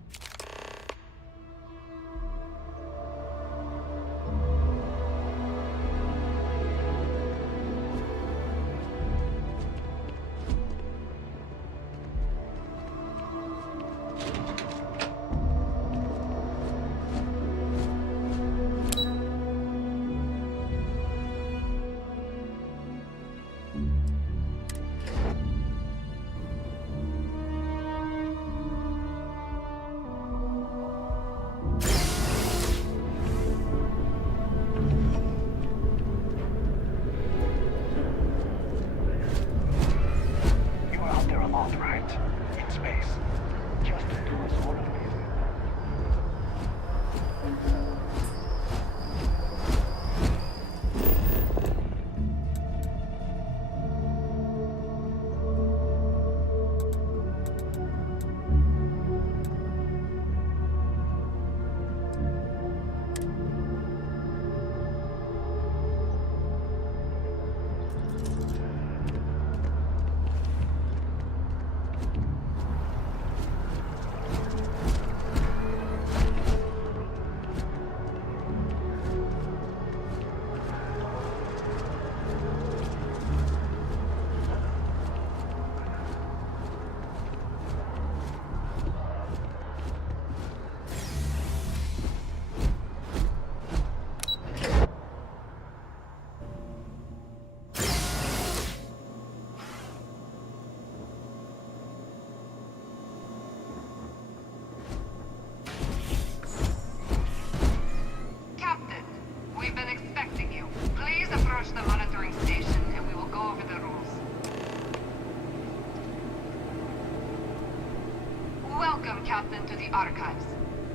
Welcome, Captain, to the archives.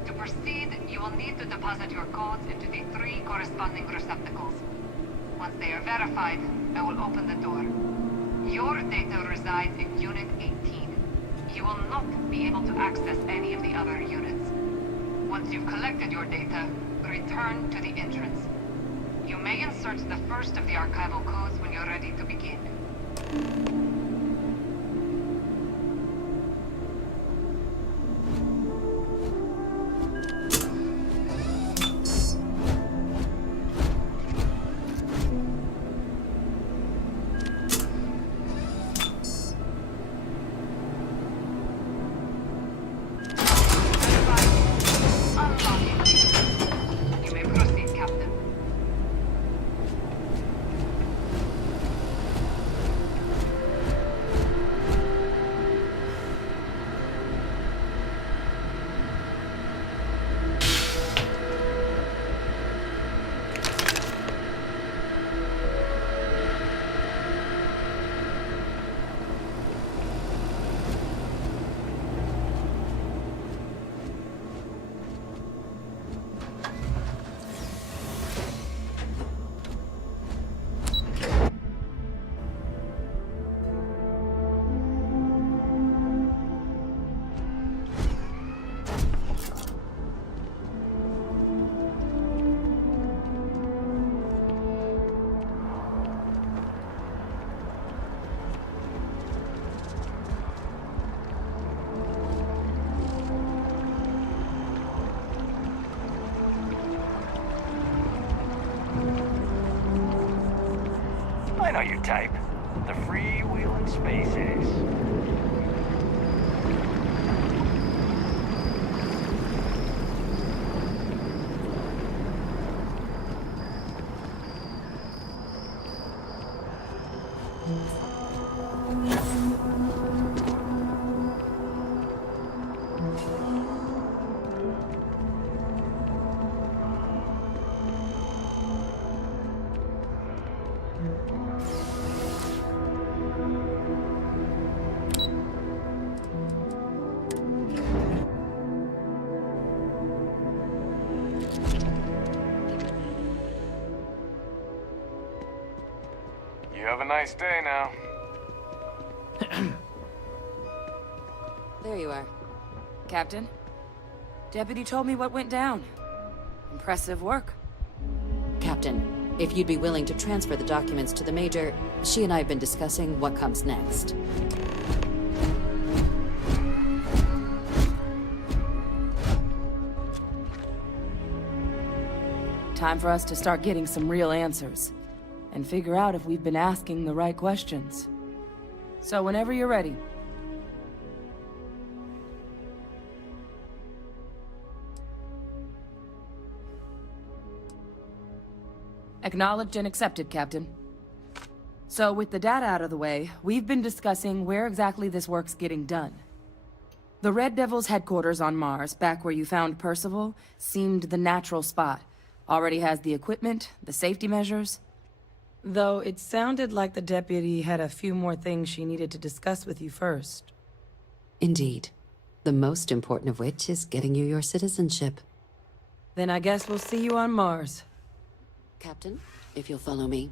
To proceed, you will need to deposit your codes into the 3 corresponding receptacles. Once they are verified, I will open the door. Your data resides in Unit 18. You will not be able to access any of the other units. Once you've collected your data, return to the entrance. You may insert the first of the archival codes when you're ready to begin. I know your type. The freewheeling space ace. You have a nice day now. There you are. Captain, Deputy told me what went down. Impressive work. Captain, if you'd be willing to transfer the documents to the Major, she and I have been discussing what comes next. Time for us to start getting some real answers, and figure out if we've been asking the right questions. So whenever you're ready. Acknowledged and accepted, Captain. So with the data out of the way, we've been discussing where exactly this work's getting done. The Red Devil's headquarters on Mars, back where you found Percival, seemed the natural spot. Already has the equipment, the safety measures. Though it sounded like the deputy had a few more things she needed to discuss with you first. Indeed. The most important of which is getting you your citizenship. Then I guess we'll see you on Mars. Captain, if you'll follow me.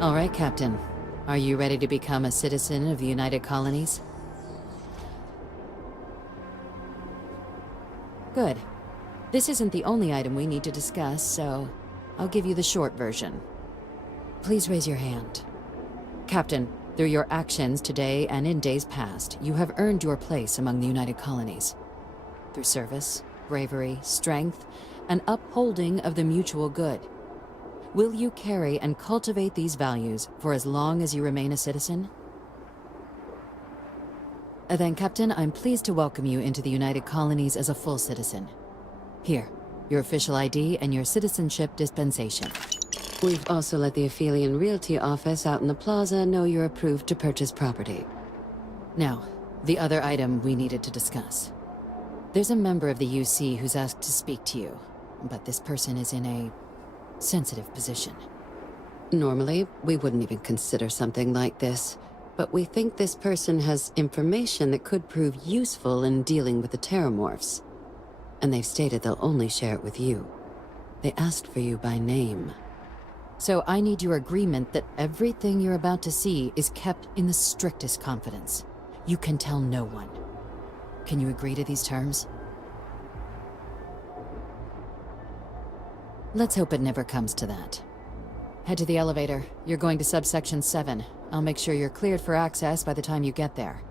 All right, Captain. Are you ready to become a citizen of the United Colonies? Good. This isn't the only item we need to discuss, so I'll give you the short version. Please raise your hand. Captain, through your actions today and in days past, you have earned your place among the United Colonies. Through service, bravery, strength, and upholding of the mutual good. Will you carry and cultivate these values for as long as you remain a citizen? Then, Captain, I'm pleased to welcome you into the United Colonies as a full citizen. Here, your official ID and your citizenship dispensation. We've also let the Aphelion Realty office out in the plaza know you're approved to purchase property. Now, the other item we needed to discuss. There's a member of the UC who's asked to speak to you, but this person is in a sensitive position. Normally, we wouldn't even consider something like this, but we think this person has information that could prove useful in dealing with the Terramorphs. And they've stated they'll only share it with you. They asked for you by name. So I need your agreement that everything you're about to see is kept in the strictest confidence. You can tell no one. Can you agree to these terms? Let's hope it never comes to that. Head to the elevator. You're going to subsection 7. I'll make sure you're cleared for access by the time you get there.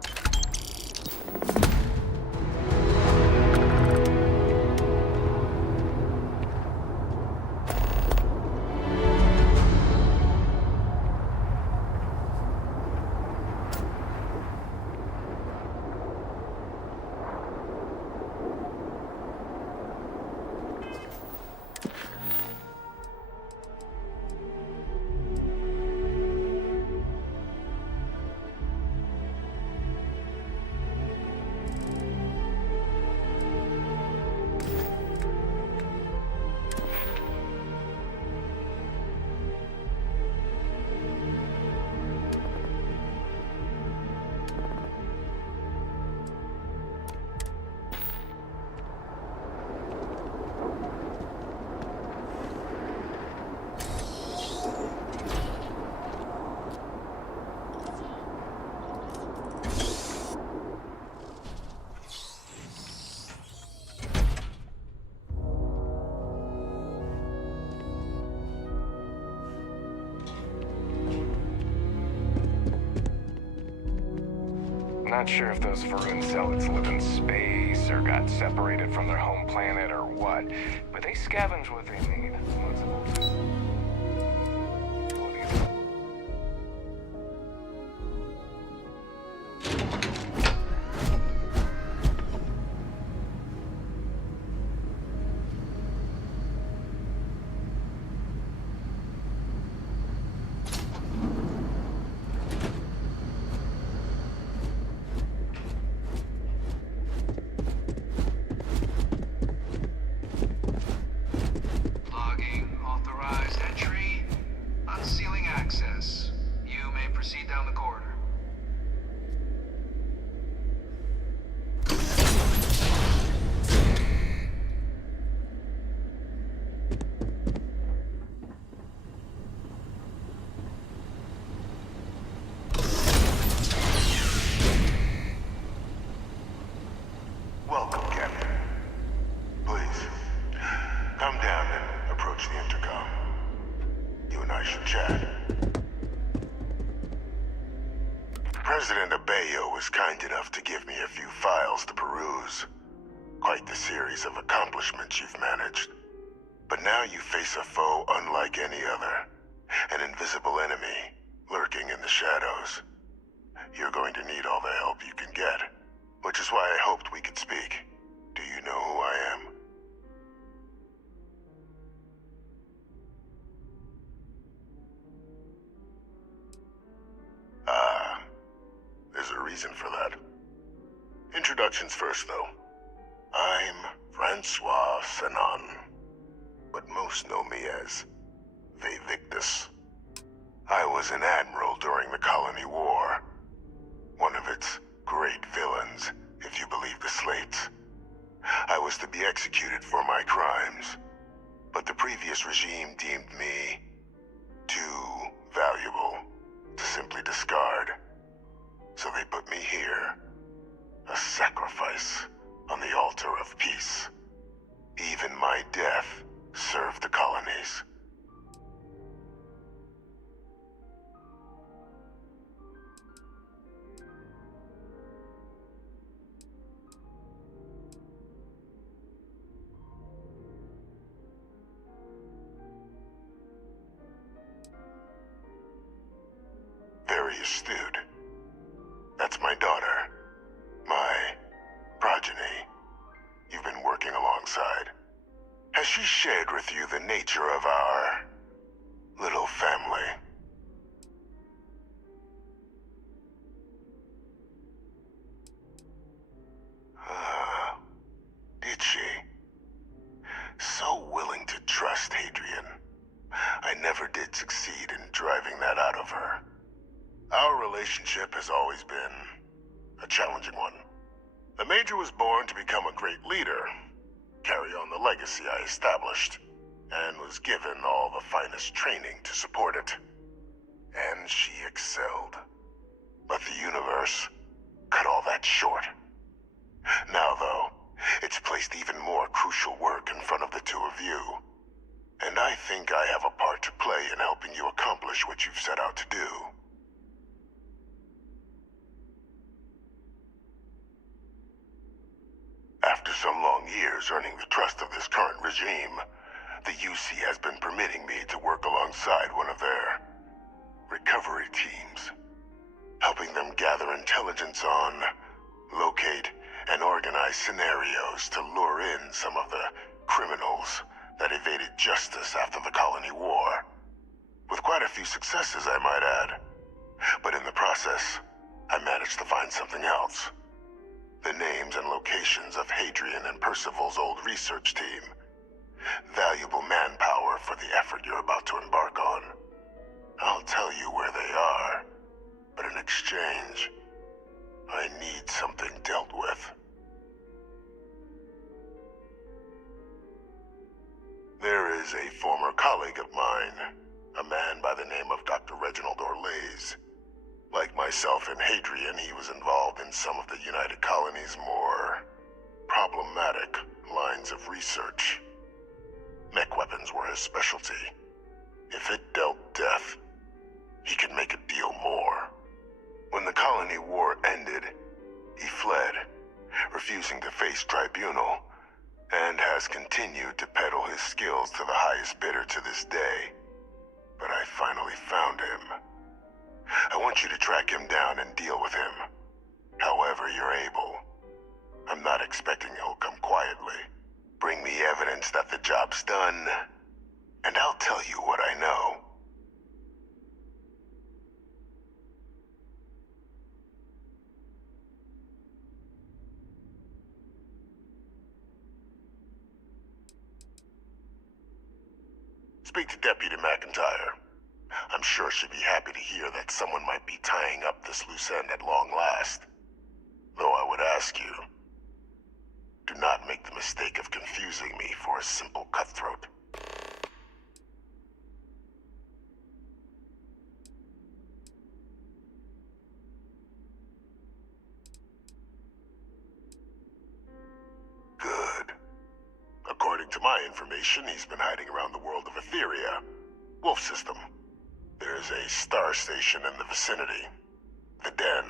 Not sure if those Varun zealots live in space or got separated from their home planet or what, but they scavenge what they need. President Abeyo was kind enough to give me a few files to peruse. Quite the series of accomplishments you've managed. But now you face a foe unlike any other. An invisible enemy, lurking in the shadows. You're going to need all the help you can get. Which is why I hoped we could speak. Do you know who I am? There's a reason for that. Introductions first, though. I'm Francois Sanon, but most know me as Vivictus. I was an admiral during the Colony War. One of its great villains, if you believe the slates. I was to be executed for my crimes, but the previous regime deemed me too valuable to simply discard. So they put me here, a sacrifice on the altar of peace. Even my death served the colonies. Very astute. That's my daughter. My progeny. You've been working alongside. Has she shared with you the nature of our little family? Did she? So willing to trust Hadrian. I never did succeed in driving that out of her. Our relationship has always been a challenging one. The Major was born to become a great leader, carry on the legacy I established, and was given all the finest training to support it. And she excelled. But the universe cut all that short. Now, though, it's placed even more crucial work in front of the two of you. And I think I have a part to play in helping you accomplish what you've set out to do. After some long years earning the trust of this current regime, the UC has been permitting me to work alongside one of their recovery teams, helping them gather intelligence on, locate, and organize scenarios to lure in some of the criminals that evaded justice after the Colony War. With quite a few successes, I might add. But in the process, I managed to find something else. The names and locations of Hadrian and Percival's old research team. Valuable manpower for the effort you're about to embark on. I'll tell you where they are, but in exchange, I need something dealt with. There is a former colleague of mine, a man by the name of Dr. Reginald Orlaise. Like myself and Hadrian, he was involved in some of the United Colony's more problematic lines of research. Mech weapons were his specialty. If it dealt death, he could make a deal more. When the Colony War ended, Police Tribunal, and has continued to peddle his skills to the highest bidder to this day. But I finally found him. I want you to track him down and deal with him. However you're able. I'm not expecting he'll come quietly. Bring me evidence that the job's done, and I'll tell you what I know. Speak to Deputy McIntyre. I'm sure she'd be happy to hear that someone might be tying up this loose end at long last. Though I would ask you, do not make the mistake of confusing me for a simple cutthroat. Good. According to my information, he's been hiding around the world of Etheria. Wolf system. There's a star station in the vicinity. The Den.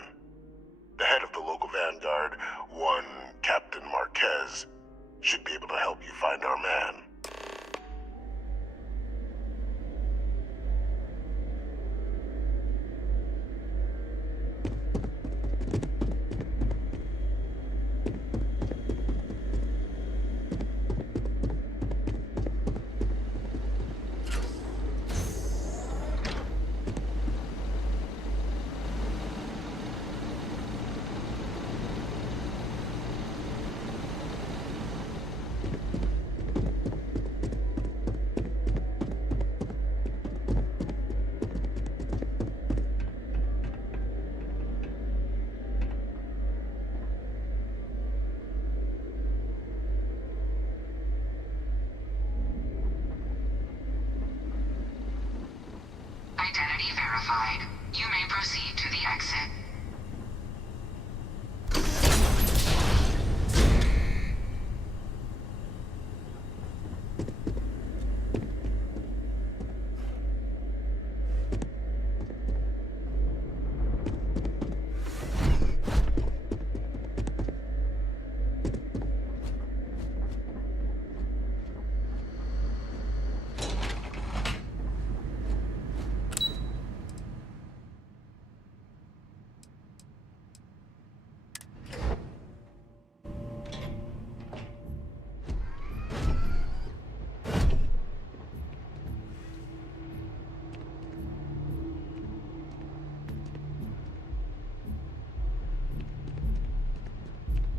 The head of the local vanguard, one Captain Marquez, should be able to help you find our man. Identity verified. You may proceed to the exit.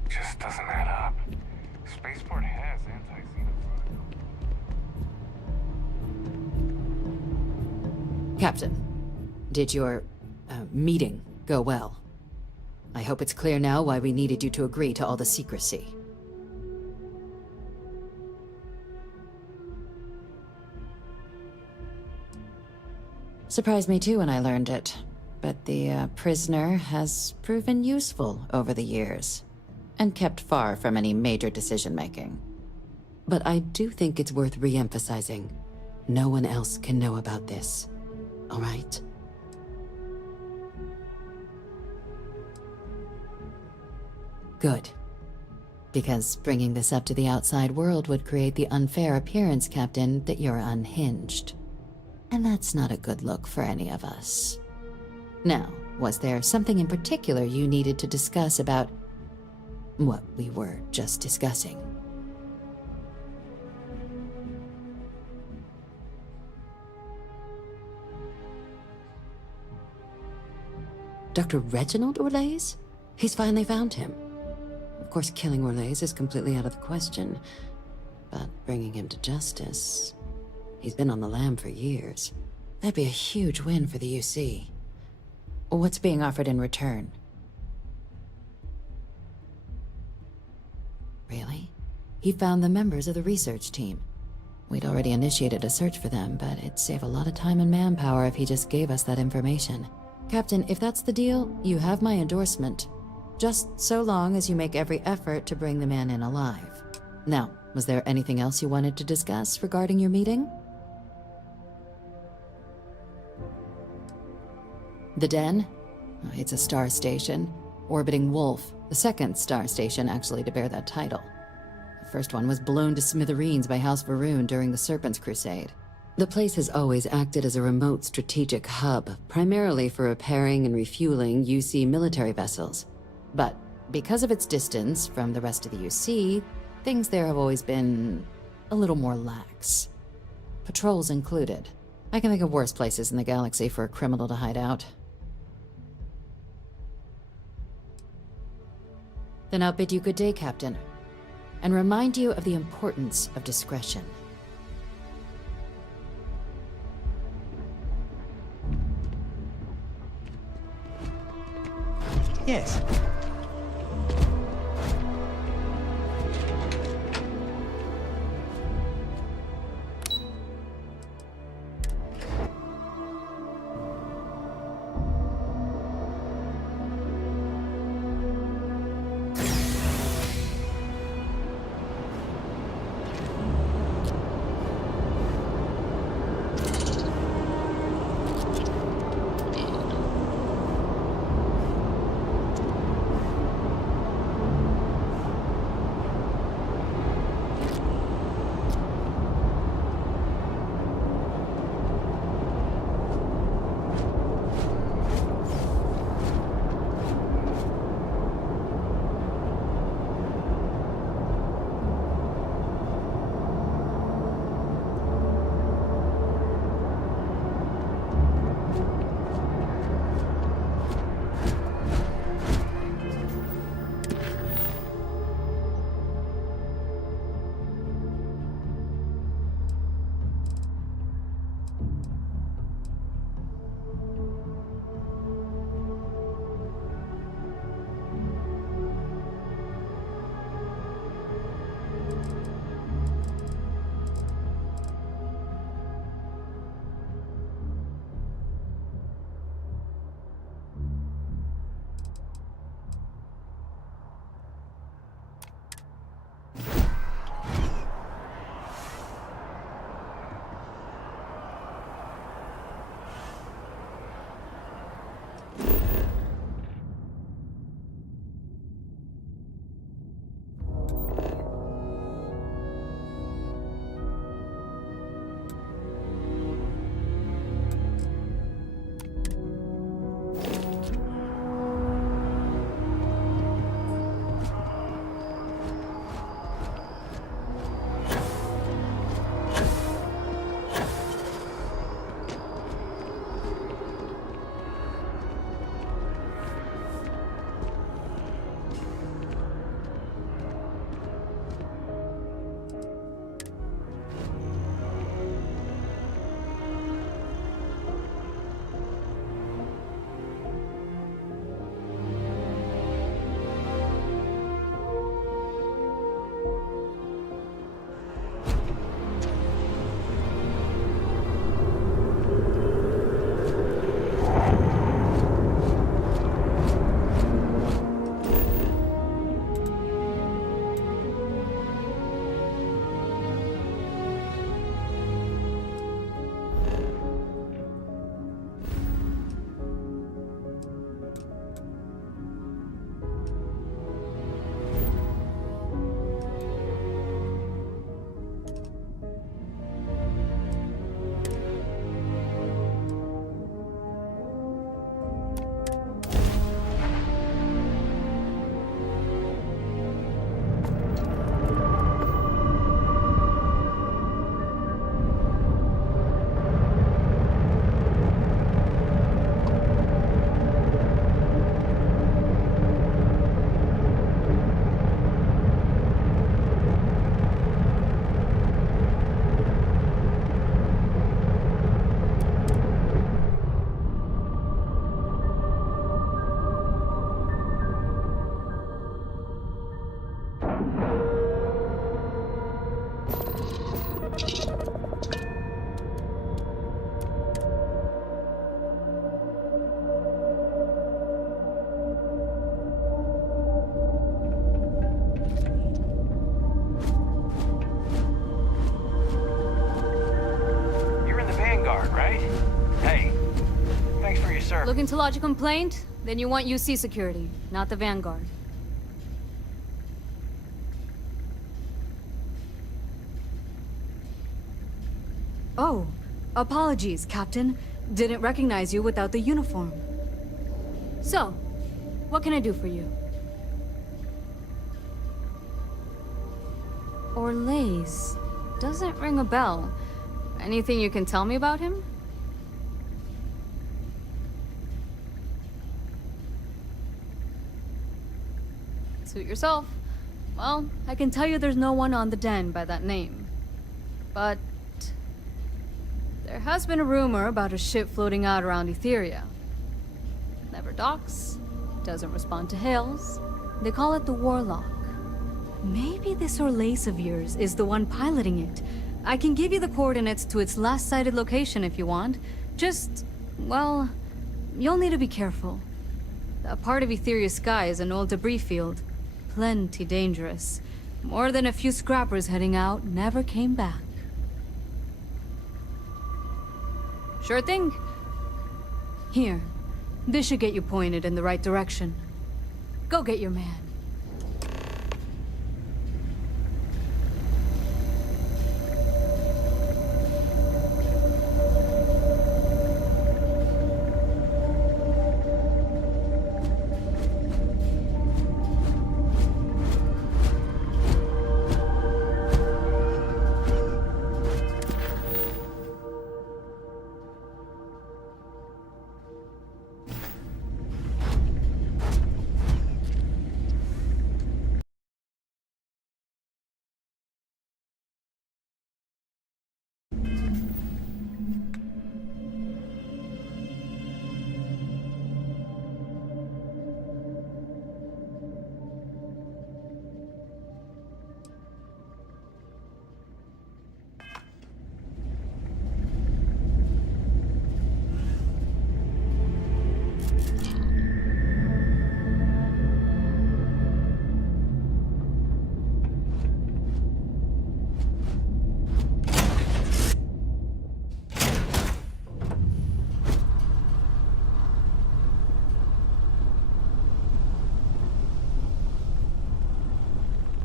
Just doesn't add up. Spaceport has anti-xenophobe. Captain, did your meeting go well? I hope it's clear now why we needed you to agree to all the secrecy. Surprised me too when I learned it, but the prisoner has proven useful over the years, and kept far from any major decision-making. But I do think it's worth re-emphasizing. No one else can know about this, all right? Good. Because bringing this up to the outside world would create the unfair appearance, Captain, that you're unhinged. And that's not a good look for any of us. Now, was there something in particular you needed to discuss about what we were just discussing? Dr. Reginald Orlaise? He's finally found him. Of course, killing Orlaise is completely out of the question, but bringing him to justice... He's been on the lam for years. That'd be a huge win for the UC. What's being offered in return? Really? He found the members of the research team. We'd already initiated a search for them, but it'd save a lot of time and manpower if he just gave us that information. Captain, if that's the deal, you have my endorsement. Just so long as you make every effort to bring the man in alive. Now, was there anything else you wanted to discuss regarding your meeting? The Den? It's a star station, orbiting Wolf, The second star station actually to bear that title. The first one was blown to smithereens by House Varun during the Serpent's Crusade. The place has always acted as a remote strategic hub, primarily for repairing and refueling UC military vessels. But because of its distance from the rest of the UC, things there have always been a little more lax. Patrols included. I can think of worse places in the galaxy for a criminal to hide out. Then I'll bid you good day, Captain, and remind you of the importance of discretion. Yes. Looking to lodge a complaint? Then you want UC security, not the Vanguard. Oh, apologies, Captain. Didn't recognize you without the uniform. So, what can I do for you? Orlaise. Doesn't ring a bell. Anything you can tell me about him? Suit yourself. Well, I can tell you there's no one on the den by that name. But there has been a rumor about a ship floating out around Etheria. Never docks, doesn't respond to hails. They call it the Warlock. Maybe this Orlaise of yours is the one piloting it. I can give you the coordinates to its last sighted location if you want. Just, well, you'll need to be careful. That part of Etheria's sky is an old debris field. Plenty dangerous. More than a few scrappers heading out never came back. Sure thing. Here. This should get you pointed in the right direction. Go get your man.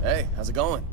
Hey, how's it going?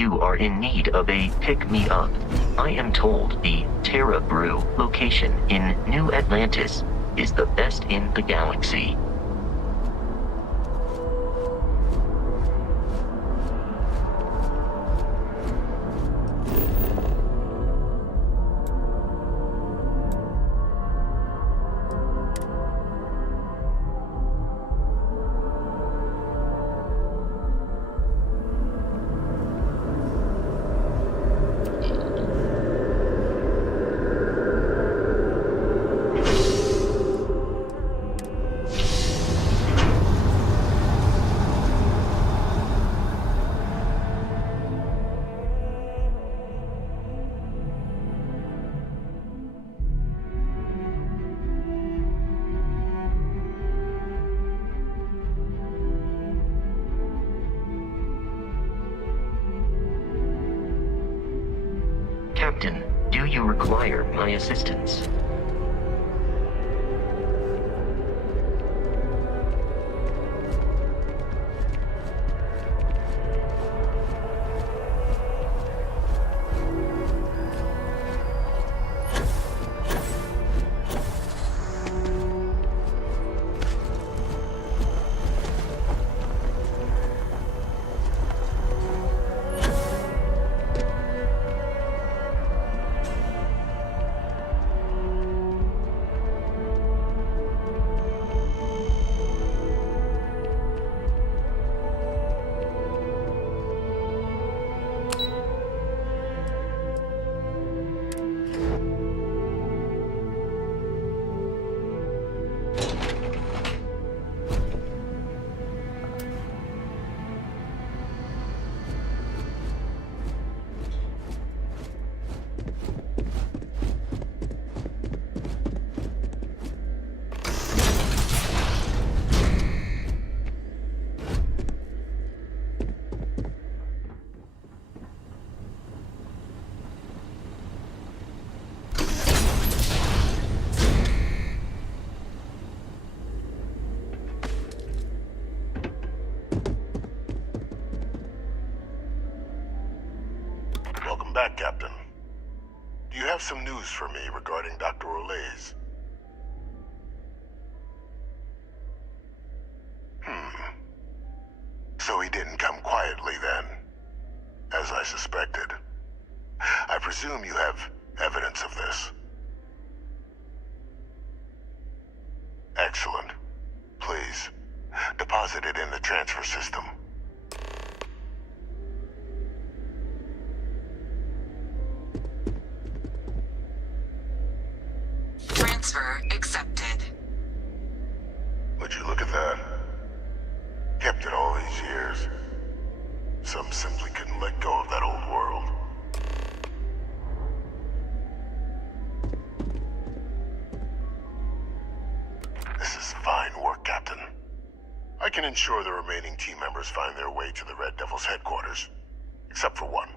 you are in need of a pick-me-up, I am told the Terra Brew location in New Atlantis is the best in the galaxy. Captain, do you require my assistance? Welcome back, Captain. Do you have some news for me regarding Dr. Olays? So he didn't come quietly then, as I suspected. I presume you have evidence of this. Excellent. Please, deposit it in the transfer system. Transfer accepted. Would you look at that? Kept it all these years. Some simply couldn't let go of that old world. This is fine work, Captain. I can ensure the remaining team members find their way to the Red Devil's headquarters. Except for one.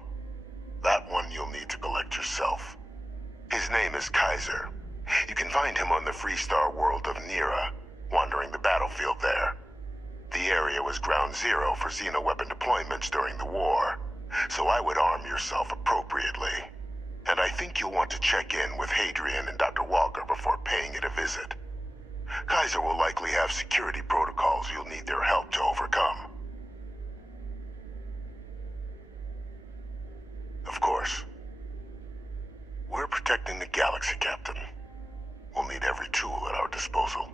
That one you'll need to collect yourself. His name is Kaiser. You can find him on the Freestar world of Nira, wandering the battlefield there. The area was ground zero for xeno-weapon deployments during the war, so I would arm yourself appropriately. And I think you'll want to check in with Hadrian and Dr. Walker before paying it a visit. Kaiser will likely have security protocols you'll need their help to overcome. Of course, we're protecting the galaxy, Captain. We'll need every tool at our disposal.